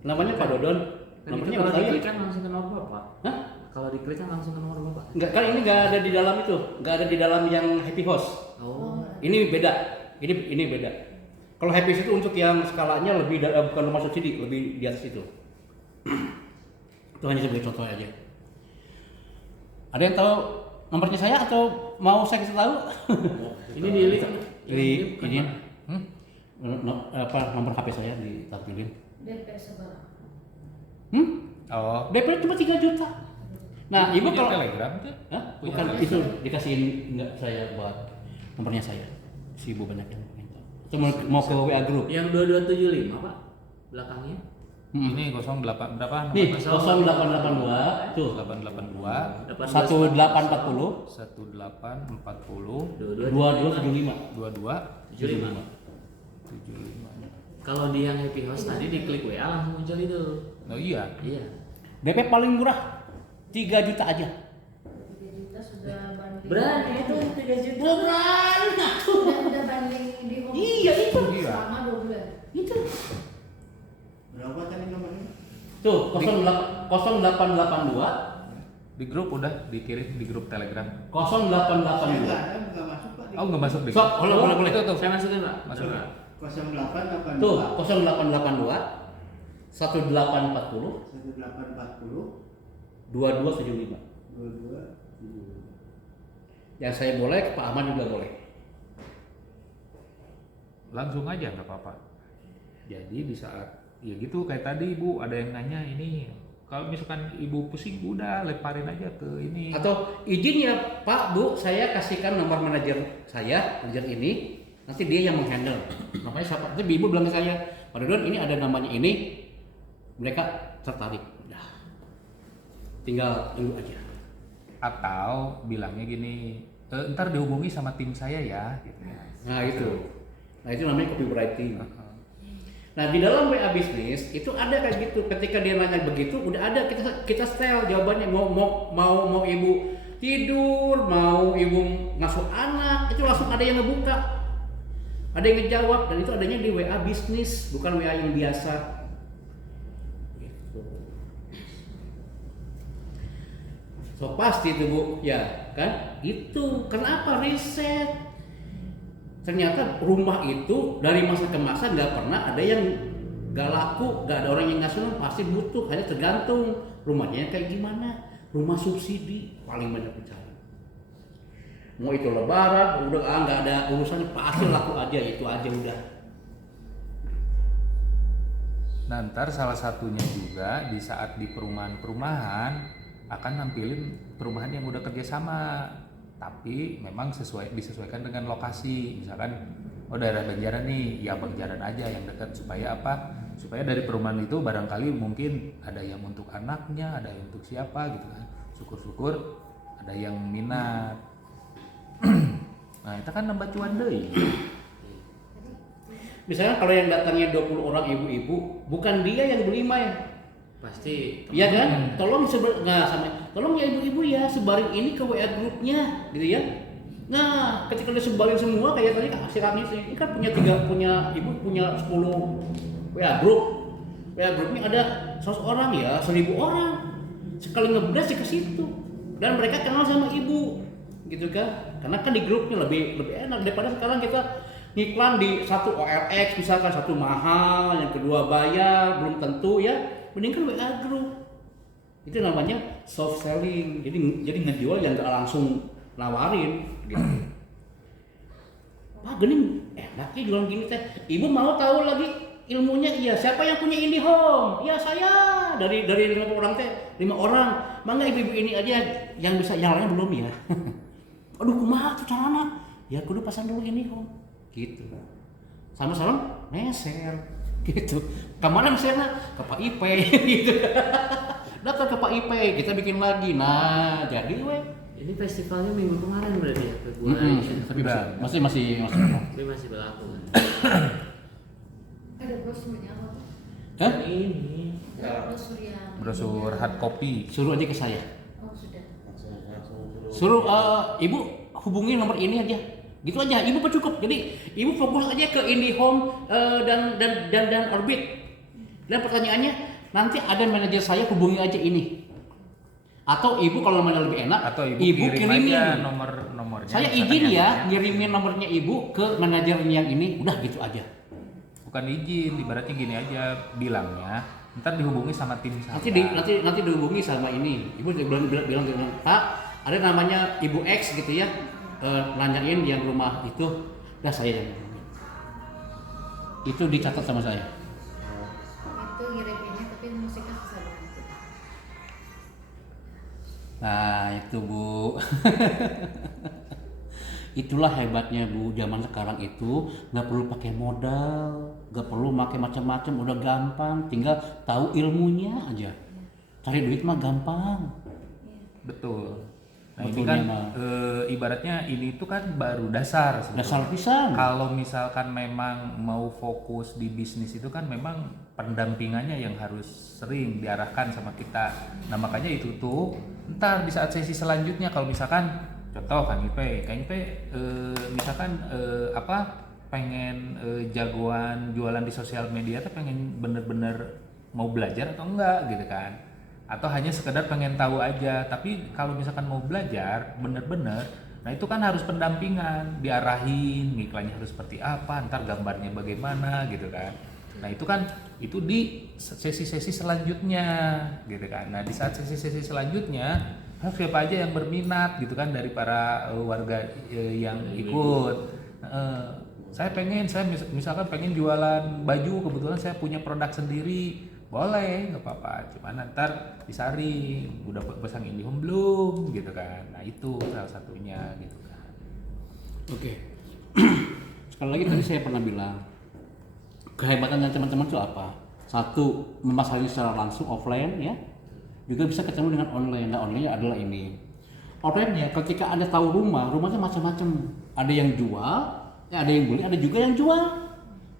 Namanya Pak Dodon. Kan itu Nomornya kalau udah saya. diklik kan langsung ke nomor bapak. Hah? Kalau diklik kan langsung ke nomor bapak. Enggak, kan ini enggak ada di dalam itu, enggak ada di dalam yang Happy Host. Oh. Ini beda. Ini beda. Kalau Happy Host itu untuk yang skalanya lebih bukan rumah subsidi, lebih di atas itu. Itu hanya sebagai contoh aja. Ada yang tahu nomornya saya atau mau saya kasih tahu? Ini di link. Ini apa nomor HP saya ditampilin. DP seberapa? Oh, DP cuma 3 juta. Nah, Ibu punya kalau Telegram tuh? Hah? Punya Bukan Telegram. itu dikasihin enggak saya buat nomornya saya. Si Ibu banyak yang minta. Atau mau ke WA group. Yang 2275 pak belakangnya. Ini 08 berapa? Nih, Nomor 0882 tuh 882 1840 1840 2275 22 75. 75. Kalau di yang Happy House tadi diklik WA langsung muncul itu. Oh iya. Iya. DP paling murah 3 juta aja. 3 juta sudah banding. Berani itu 3 juta. Berani. Udah banding di home. Iya, itu. Iya. Selama 2 bulan. Itu. Berapa tadi nomornya? Tuh 0882 Di grup udah dikirim di grup Telegram. 0882 Enggak masuk Pak. Oh nggak masuk di Sok, boleh. Itu tuh. Saya masukin pak. Masuk. Coba. 0882 Tuh 0882 1840 1840 2275. 22 Yang saya boleh, Pak Ahmad juga boleh. Langsung aja nggak apa-apa. Jadi di saat ya gitu kayak tadi Ibu ada yang nanya ini kalau misalkan Ibu pusing udah lemparin aja ke ini. Atau izin ya Pak, Bu, saya kasihkan nomor manajer saya, manajer ini, nanti dia yang menghandle. Namanya siapa? Nanti Ibu bilang ke saya, Pak Dodon ini ada namanya ini, mereka tertarik. Udah. Tinggal tunggu aja. Atau bilangnya gini, ntar dihubungi sama tim saya ya. Gitu. Nah itu namanya copywriting. Nah di dalam WA bisnis itu ada kayak gitu. Ketika dia nanya begitu, udah ada kita style jawabannya. Mau ibu tidur, mau ibu ngasuh anak, itu langsung ada yang ngebuka, ada yang ngejawab, dan itu adanya di WA bisnis, bukan WA yang biasa. Gitu. So pasti itu Bu, ya kan? Itu kenapa riset? Ternyata rumah itu dari masa ke masa nggak pernah ada yang nggak laku, nggak ada orang yang ngasih, pasti butuh. Hanya tergantung rumahnya kayak gimana. Rumah subsidi paling banyak dicari. Mau itu lebaran, udah nggak ada urusannya, pasti laku aja, itu aja udah. Nah ntar salah satunya juga di saat di perumahan akan nampilin perumahan yang udah kerjasama, tapi memang disesuaikan dengan lokasi. Misalkan daerah Banjaran nih, ya Banjaran aja yang dekat supaya apa supaya dari perumahan itu barangkali mungkin ada yang untuk anaknya, ada yang untuk siapa gitu kan. Syukur-syukur ada yang minat. Nah, itu kan nambah cuan deui. Misalnya kalau yang datangnya 20 orang ibu-ibu, bukan dia yang beli mah ya. Pasti Iya kan? Tolong tolong ya ibu-ibu ya sebarin ini ke WA grupnya gitu ya. Nah, ketika udah sebarin semua kayak tadi si kami ini kan punya ibu punya 10 WA grup. WA grupnya ada 100 orang ya, 1000 orang. Sekali ngeblas ke situ. Dan mereka kenal sama ibu. Gitu kan? Karena kan di grupnya lebih enak daripada sekarang kita ngiklan di satu OLX misalkan, satu mahal, yang kedua bayar, belum tentu ya. Mending kan WA group. Itu namanya soft selling. Jadi ngejual yang gak langsung nawarin gitu. Pak Gening enak ya jualan gini teh. Ibu mau tahu lagi ilmunya? Iya. Siapa yang punya IndiHome? Iya saya. Dari 5 orang teh 5 orang. Mangga ibu-ibu ini aja yang bisa, yang lainnya belum ya. Aduh kumaha tuh carana? Ya kudu pasang dulu IndiHome. Gitu. Sama-sama meser gitu. Kemana mesernya? Ke Pak IP gitu. Daftar ke Pak IP, kita bikin lagi. Nah, jadi ini festivalnya minggu kemarin berarti ya ke gua aja. tapi masih Tapi masih berlaku kan. Ada brosurnya apa? Hah? Ini Ada brosur yang Brosur hard copy. Suruh aja ke saya. Oh sudah. Suruh ibu hubungi nomor ini aja. Gitu aja, ibu cukup. Jadi ibu fokus aja ke IndiHome dan Orbit. Dan pertanyaannya nanti ada manajer saya hubungi aja ini. Atau ibu kalau namanya lebih enak, Atau ibu kirim kirimin aja nomornya. Saya misalkan izin yang ya punya. ngirimin nomornya ibu ke manajer yang ini. Udah gitu aja. Bukan izin, ibaratnya gini aja bilangnya. Ntar dihubungi sama tim saya. Nanti dihubungi sama ini. Ibu bilang Pak, ada namanya Ibu X gitu ya. Nanyain yang rumah itu, dah saya yang ngomongin. Itu dicatat sama saya. Itu ngiriminnya tapi musiknya susah banget. Nah itu Bu. Itulah hebatnya Bu, zaman sekarang itu nggak perlu pakai modal, nggak perlu pakai macam-macam, udah gampang, tinggal tahu ilmunya aja. Cari duit mah gampang. Betul. Nah ini Betulnya kan mah. ibaratnya ini tuh kan baru dasar sebetulnya. Dasar pisan. Kalau misalkan memang mau fokus di bisnis itu kan memang pendampingannya yang harus sering diarahkan sama kita. Nah makanya itu tuh ntar di saat sesi selanjutnya kalau misalkan contoh Kang Ipe misalkan pengen jagoan jualan di sosial media tuh pengen bener-bener mau belajar atau enggak gitu kan, atau hanya sekedar pengen tahu aja. Tapi kalau misalkan mau belajar bener-bener, nah itu kan harus pendampingan, diarahin iklannya harus seperti apa, ntar gambarnya bagaimana gitu kan. Nah itu kan itu di sesi-sesi selanjutnya gitu kan. Nah di saat sesi-sesi selanjutnya siapa aja yang berminat gitu kan dari para warga yang ikut. Saya misalkan pengen jualan baju, kebetulan saya punya produk sendiri, boleh nggak apa-apa, cuman ntar disaring udah pasang IndiHome belum gitu kan. Nah itu salah satunya gitu kan. Oke. Sekali lagi tadi saya pernah bilang kehebatan dari teman-teman itu apa? Satu, memasarkannya secara langsung offline ya. Juga bisa ketemu dengan online. Nah, online adalah ini. Offline ya, ketika Anda tahu rumahnya macam-macam. Ada yang jual, ya ada yang beli, ada juga yang jual.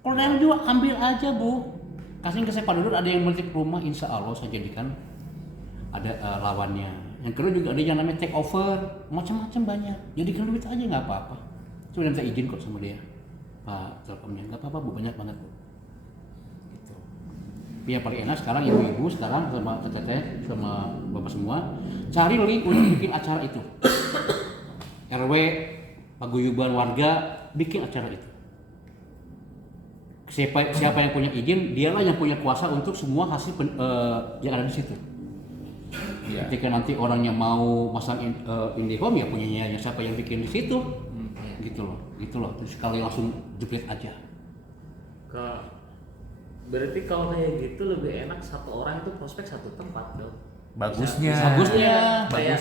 Kalau ada yang jual, ambil aja Bu. Kasih ke saya Pak Dudut, ada yang beli rumah, insya Allah saya jadikan ada lawannya. Yang kedua juga ada yang namanya take over, macam-macam banyak. Jadikan duit aja nggak apa-apa. Cuma minta izin kok sama dia. Pak, teleponnya nggak apa-apa Bu, banyak banget Bu. Gitu. Tapi yang paling enak sekarang ibu-ibu sekarang sama teteh sama bapak semua cari link untuk bikin acara itu. RW, paguyuban warga bikin acara itu. Siapa yang punya izin, dialah yang punya kuasa untuk semua hasil yang ada di situ. Iya. Jika nanti orang yang mau masang IndiHome ya punyanya siapa yang bikin di situ, gitu loh. Terus sekali langsung jepit aja. Berarti kalau kayak gitu lebih enak satu orang itu prospek satu tempat dong. Bagusnya. Kayak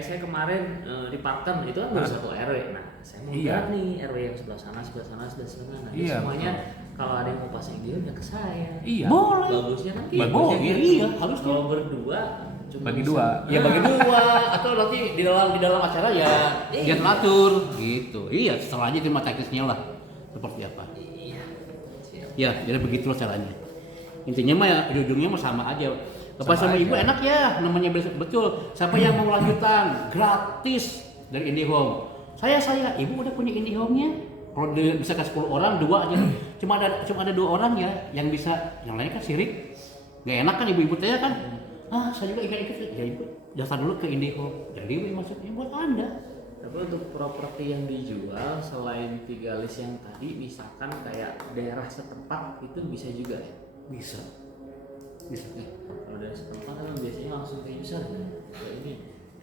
saya kemarin di Parken itu kan baru satu RW. Nah, saya mau Iya. lihat nih RW yang sebelah sana, sebelah sana, sebelah sana. Nah, Iya, semuanya kalau ada yang mau pasang dia udah ke saya. Iya. Boleh. Bagusnya kan Bagusnya gitu. iya, harus Kalau berdua cuma Bagi bisa- dua. Ya bagi dua atau nanti di dalam acara ya Iya. dia atur gitu. Iya, setelah aja terima teknisnya lah seperti apa. Iya. Siap. Ya, jadi begitulah caranya. Intinya mah ya ujungnya mah sama aja. Bapak Sama sama aja. ibu enak ya, namanya betul. Siapa yang mau lanjutan gratis dari IndiHome? Saya, ibu udah punya IndiHome-nya. Kalau bisa ke 10 orang, 2 aja. Cuma ada 2 orang ya yang bisa, yang lainnya kan sirik. Gak enak kan ibu-ibu tanya kan? Saya juga ikut. Ya ibu, daftar dulu ke IndiHome. Jadi ibu maksudnya buat Anda. Tapi untuk properti yang dijual selain 3 list yang tadi, misalkan kayak daerah setempat itu bisa juga ya? Bisa. Kalau daerah setempat kan biasanya langsung ke user ya. Kayak ini.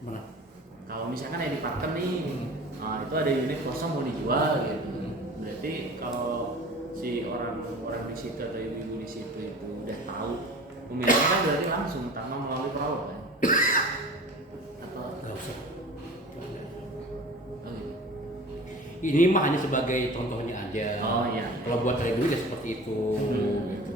Mana? Kalau misalkan yang di Parken nih, nah itu ada unit kosong mau dijual gitu. Berarti kalau si orang di situ atau ibu-ibu di situ itu udah tahu pemiliknya kan berarti langsung pertama melalui prolog kan? Atau Gak usah. oh gitu. Ini mah hanya sebagai contohnya aja. Oh iya. Kalau buat cari duit ya seperti itu. Gitu.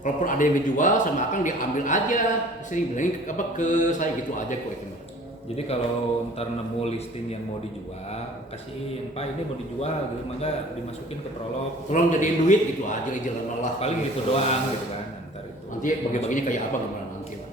Kalaupun ada yang dijual sama Akang diambil aja, sering bilangin ke saya gitu aja kok itu mah. Jadi kalau ntar nemu listing yang mau dijual, kasihin Pak ini mau dijual, gitu maka dimasukin ke prolog. Tolong jadiin duit gitu aja jalan Allah. Paling gitu doang gitu kan. Ntar itu. Nanti bagi-baginya kayak apa gimana nanti lah.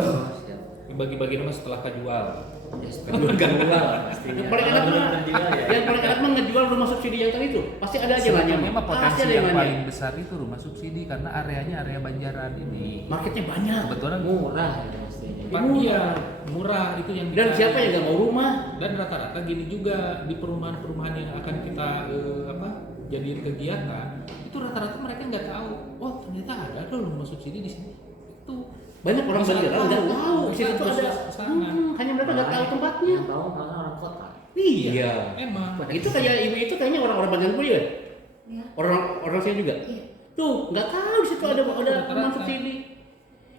Oh, siap. Bagi-bagi nama setelah kejual. Ya, sekarang Kan jual pastinya. Yang paling enak Kalau mah, belum terjual ya. yang paling enak mah ngejual rumah subsidi yang tadi itu. Pasti ada aja nanya. Sebenarnya mah Pasti potensi ada yang nanya. paling besar itu rumah subsidi karena areanya area Banjaran ini. Marketnya banyak. Kebetulan Murah ya pastinya. Pak, iya, murah itu yang Dan dicari. siapa yang gak mau rumah? Dan rata-rata gini juga di perumahan-perumahan yang akan kita jadiin kegiatan itu rata-rata mereka nggak tahu. Oh ternyata ada rumah subsidi di sini. Itu Banyak orang Bisa Banjaran nggak tahu. tahu. Di situ tuh Bisa ada. kesana. Hanya mereka nggak tahu tempatnya. Yang tahu malah orang kota. Iya. emang. Nah, itu kayak ibu itu kayaknya orang-orang Banjaran pun ya. Ya. Orang saya juga. Iya. Tuh nggak tahu di situ ada Rata-rata. rumah subsidi.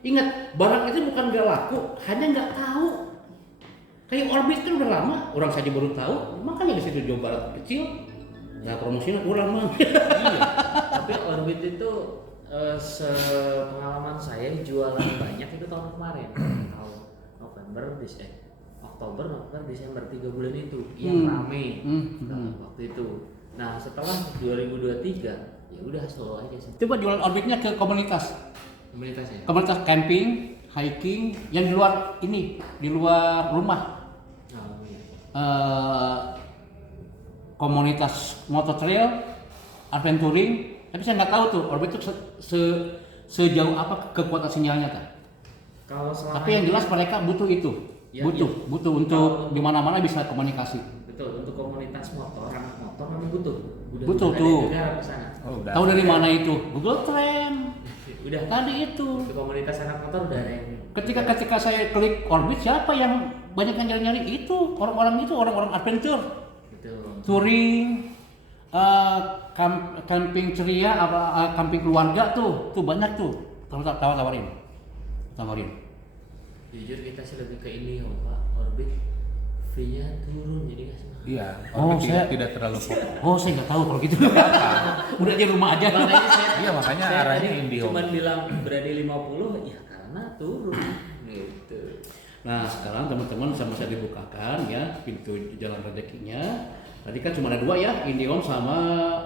Ingat, barang itu bukan nggak laku, hanya nggak tahu. Kayak Orbit kan udah lama, orang saja baru tahu. Makanya di situ Jawa Barat kecil. Nah promosinya kurang mah. Tapi Orbit itu sepengalaman saya jualan banyak itu tahun kemarin. Tahun November, Oktober, November, Desember 3 bulan itu yang rame waktu itu. Nah setelah 2023 ya udah slow aja sih Coba jualan Orbitnya ke komunitas. komunitasnya. Komunitas camping, hiking, yang di luar ini, di luar rumah. Oh, iya. Komunitas motor trail, adventuring, tapi saya nggak tahu tuh Orbit itu sejauh apa kekuatan sinyalnya kan. Kalau selama Tapi yang jelas ini- mereka butuh itu, Ya, butuh untuk di mana-mana bisa komunikasi. betul untuk komunitas motor, anak motor memang butuh. Butuh ada tuh. yang garap ke sana. Oh, udah. Tahu dari mana itu? Google Trend. Udah Tadi itu. untuk komunitas anak motor udah ada yang Ketika saya klik Orbit, siapa yang banyak yang nyari-nyari itu orang-orang adventure, gitu. touring, camping ceria, camping keluarga tuh banyak tuh. Tawarin. Jujur kita sih lebih ke ini Pak, Orbit fee-nya turun jadi nggak senang. Iya. Oh, Orbit saya- tidak terlalu fokus. Oh, saya nggak tahu kalau gitu. Udah di rumah aja. Makanya saya, Iya, makanya saya arahnya tadi Indihome. cuman bilang berada 50 ya karena turun gitu. Nah, sekarang teman-teman sama-sama dibukakan ya pintu jalan rezekinya. Tadi kan cuma ada 2 ya, IndiHome sama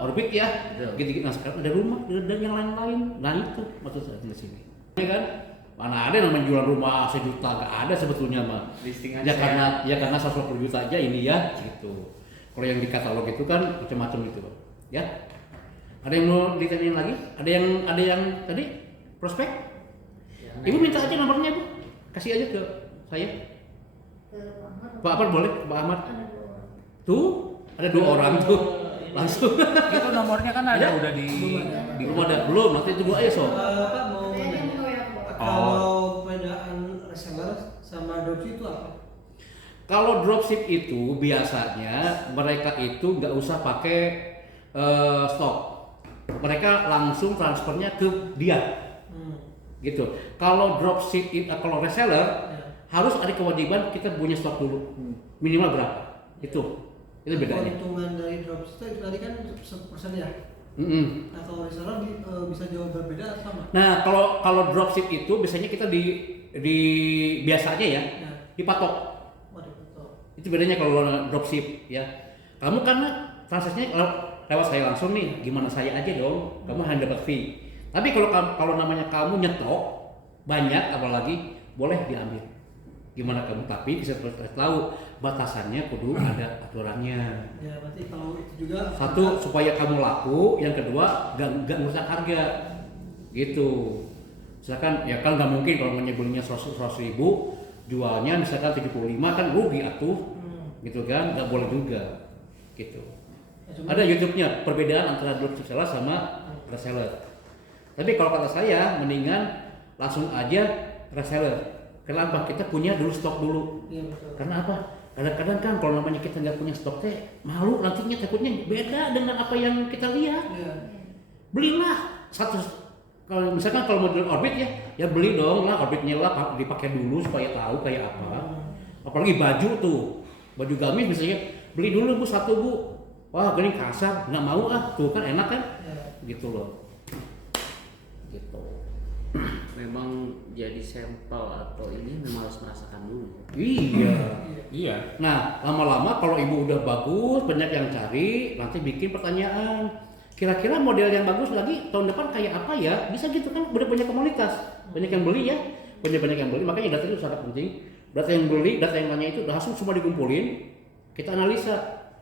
Orbit ya. Betul. Gitu. Nah, sekarang ada rumah dan yang lain-lain. Nah, itu maksud saya di sini. Ya kan? Mana ada yang namanya jual rumah 1 juta, gak ada sebetulnya mah. Listing Ya aja. karena 120 juta aja ini ya gitu. Kalau yang di katalog itu kan macam-macam itu, ya. Ada yang mau ditanyain lagi? Ada yang tadi prospek? Ya, Ibu minta aja nomornya, Bu. Kasih aja ke saya. Ke Pak Ahmad. Pak Ahmad boleh, Pak Ahmad. Ada 2 orang. Tuh, ada 2 orang tuh. Langsung. Itu nomornya kan ada Ya. udah di Belum ada, belum. Nanti tunggu aja, So. Pak mau Saya nanya. yang mau ya, Pak. Kalau perbedaan reseller sama dropship itu apa? Kalau dropship itu biasanya mereka itu nggak usah pakai stok. Mereka langsung transfernya ke dia. gitu. Kalau dropship, kalau reseller Ya. harus ada kewajiban kita punya stok dulu, minimal berapa, itu bedanya. Keuntungan dari dropship itu tadi kan 1% ya. Mm-mm. Nah kalau reseller bisa jauh berbeda atau sama? Nah kalau dropship itu biasanya kita di biasanya ya Ya. dipatok. Waduh, betul. Itu bedanya kalau dropship ya. Kamu kan transaksinya kalau lewat saya langsung nih, gimana saya aja dong, kamu hanya dapat fee. Tapi kalau namanya kamu nyetok banyak apalagi boleh diambil. Gimana kamu, tapi bisa tahu batasannya, kudu ada aturannya. Ya berarti kalau itu juga Satu supaya kamu laku, yang kedua gak merusak harga gitu. Misalkan ya kan nggak mungkin kalau belinya 100 ribu jualnya misalkan 75 kan rugi atuh gitu kan, nggak boleh juga gitu. Ya, cuma- Ada YouTube-nya perbedaan antara dropship seller sama reseller. Tapi kalau kata saya mendingan langsung aja reseller. Kenapa? Kita punya dulu stok dulu. Iya betul. Karena apa? Kadang-kadang kan kalau namanya kita nggak punya stok teh malu nantinya, takutnya beda dengan apa yang kita lihat. Iya. Belilah satu, kalau misalkan kalau model Orbit ya beli dong lah Orbitnya lah, dipakai dulu supaya tahu kayak apa. Apalagi baju tuh, baju gamis misalnya, beli dulu bu satu bu, wah gini kasar, nggak mau tuh kan enak kan, Ya. gitu loh. Gitu. Memang jadi sampel atau ini memang harus merasakan dulu. Iya. Iya. Nah, lama-lama kalau ibu udah bagus, banyak yang cari, nanti bikin pertanyaan. Kira-kira model yang bagus lagi tahun depan kayak apa ya? Bisa gitu kan, udah banyak komunitas, banyak yang beli ya, banyak yang beli. Makanya data itu sangat penting. Data yang beli, data yang nanya itu langsung semua dikumpulin, kita analisa,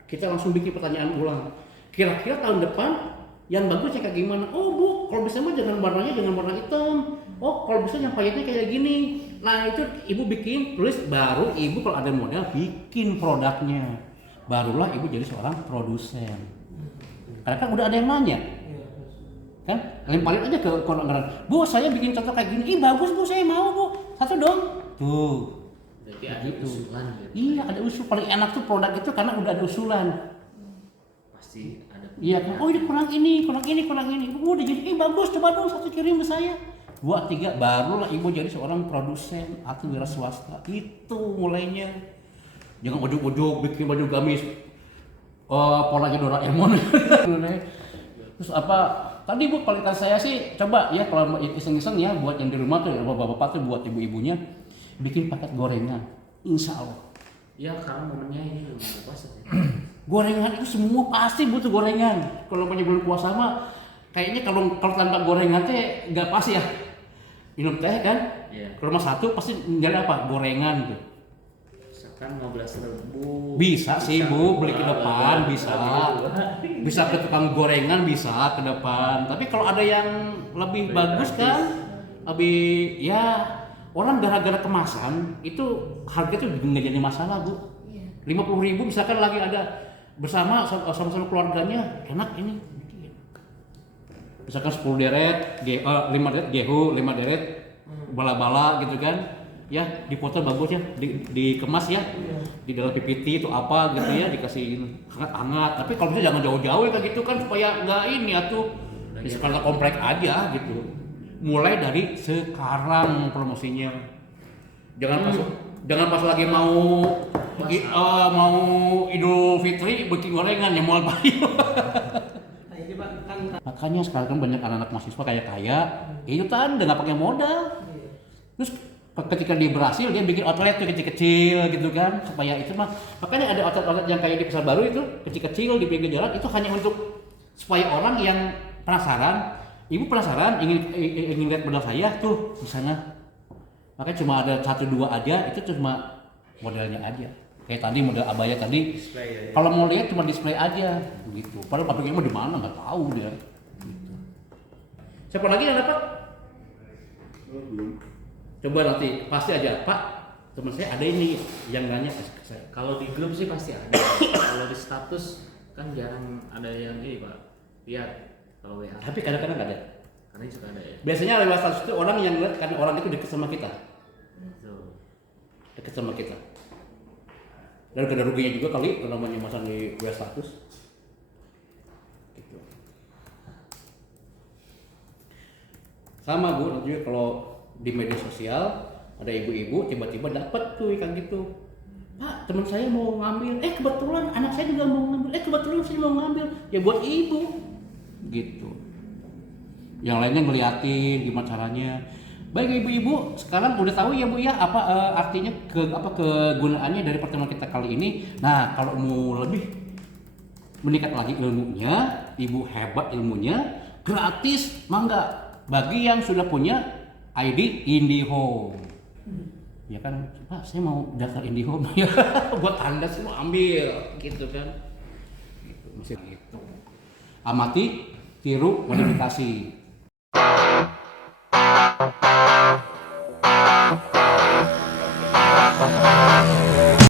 kita langsung bikin pertanyaan ulang. Kira-kira tahun depan yang bagusnya kayak gimana? Oh bu, kalau bisa mah jangan warnanya jangan warna hitam. Oh kalau bisa yang payetnya kayak gini. Nah itu ibu bikin, tulis, baru ibu kalau ada model bikin produknya. Barulah ibu jadi seorang produsen. Karena kan udah ada yang nanya. Iya. Kan lemparin aja ke orang. Bu saya bikin contoh kayak gini. Ih bagus bu, saya mau bu. Satu dong. Tuh. Jadi ada Gitu. usulan gitu. Iya ada usul, paling enak tuh produk itu karena udah ada usulan. Pasti ada. Iya kan, oh ini kurang ini. Udah jadi, bagus, coba dong satu kirim ke saya. 2, 3, barulah ibu jadi seorang produsen atau wira swasta. Itu mulainya. Jangan ujuk-ujuk bikin baju gamis. Polanya Doraemon. Terus apa? Tadi bu, kualitas saya sih coba ya kalau iseng-iseng ya buat yang di rumah tuh, bapak-bapak tuh buat ibu-ibunya bikin paket gorengan. Insya Allah. Ya karena momennya ini bulan puasa sih. Gorengan itu semua pasti butuh gorengan. Kalau punya bulan puasa mah kayaknya kalau tanpa gorengan teh nggak pas ya. Minum teh kan? Iya. Kalau rumah satu pasti nyari apa? Gorengan gitu. Misalkan 15.000. Bisa sih bu, beli ke depan bisa. Bisa ke tukang gorengan bisa ke depan. Tapi kalau ada yang lebih bagus kan, lebih ya orang gara-gara kemasan itu harga itu nggak jadi masalah bu. 50.000 misalkan lagi ada bersama sama keluarganya, enak ini. Misalkan 10 deret, 5 deret gehu, 5 deret bala-bala gitu kan. Ya, dipoto bagus ya, dikemas ya. Di dalam PPT itu apa gitu ya, dikasih hangat-hangat. Tapi kalau bisa jangan jauh-jauh kayak gitu kan supaya nggak ini atuh. Di skala komplek aja gitu. Mulai dari sekarang promosinya. Jangan pas lagi mau Idul Fitri bikin gorengan yang mau bayi. Nah ini pak kan Makanya sekarang kan banyak anak-anak mahasiswa kaya-kaya, itu kan udah nggak pakai modal. Terus ketika dia berhasil dia bikin outlet tuh kecil-kecil gitu kan, supaya itu mah makanya ada outlet-outlet yang kayak di Pasar Baru itu kecil-kecil di pinggir jalan itu hanya untuk supaya orang yang penasaran, ibu penasaran ingin lihat modal saya tuh di sana. Makanya cuma ada 1-2 aja, itu cuma modelnya aja. Kayak tadi model abaya tadi, kalau mau lihat cuma display aja, gitu. Padahal pabriknya mah di mana nggak tahu dia. Gitu. Siapa lagi yang dapat? Belum. Coba nanti pasti aja Pak. Teman saya ada ini yang nanya ke saya. Kalau di grup sih pasti ada. Kalau di status kan jarang ada yang ini pak. Lihat kalau WA. Tapi kadang-kadang nggak ada. Karena suka ada ya. Biasanya lewat status itu orang yang lihat karena orang itu dekat sama kita, So, dekat sama kita. Dan gak ada ruginya juga kali kalau namanya masang di WA status. Gitu. Sama Bu, nanti juga kalau di media sosial ada ibu-ibu tiba-tiba dapat tuh ikan gitu. Pak, teman saya mau ngambil, kebetulan anak saya juga mau ngambil, kebetulan saya mau ngambil, ya buat ibu, gitu. Yang lainnya ngeliatin gimana caranya. Baik ibu-ibu, sekarang udah tahu ya Bu ya apa artinya kegunaannya dari pertemuan kita kali ini. Nah, kalau mau lebih meningkat lagi ilmunya, ibu hebat ilmunya, gratis, mangga bagi yang sudah punya ID IndiHome. Ya kan, Pak, saya mau daftar IndiHome ya, buat Anda sih mau ambil, gitu kan. Gitu, gitu. Amati, tiru, modifikasi.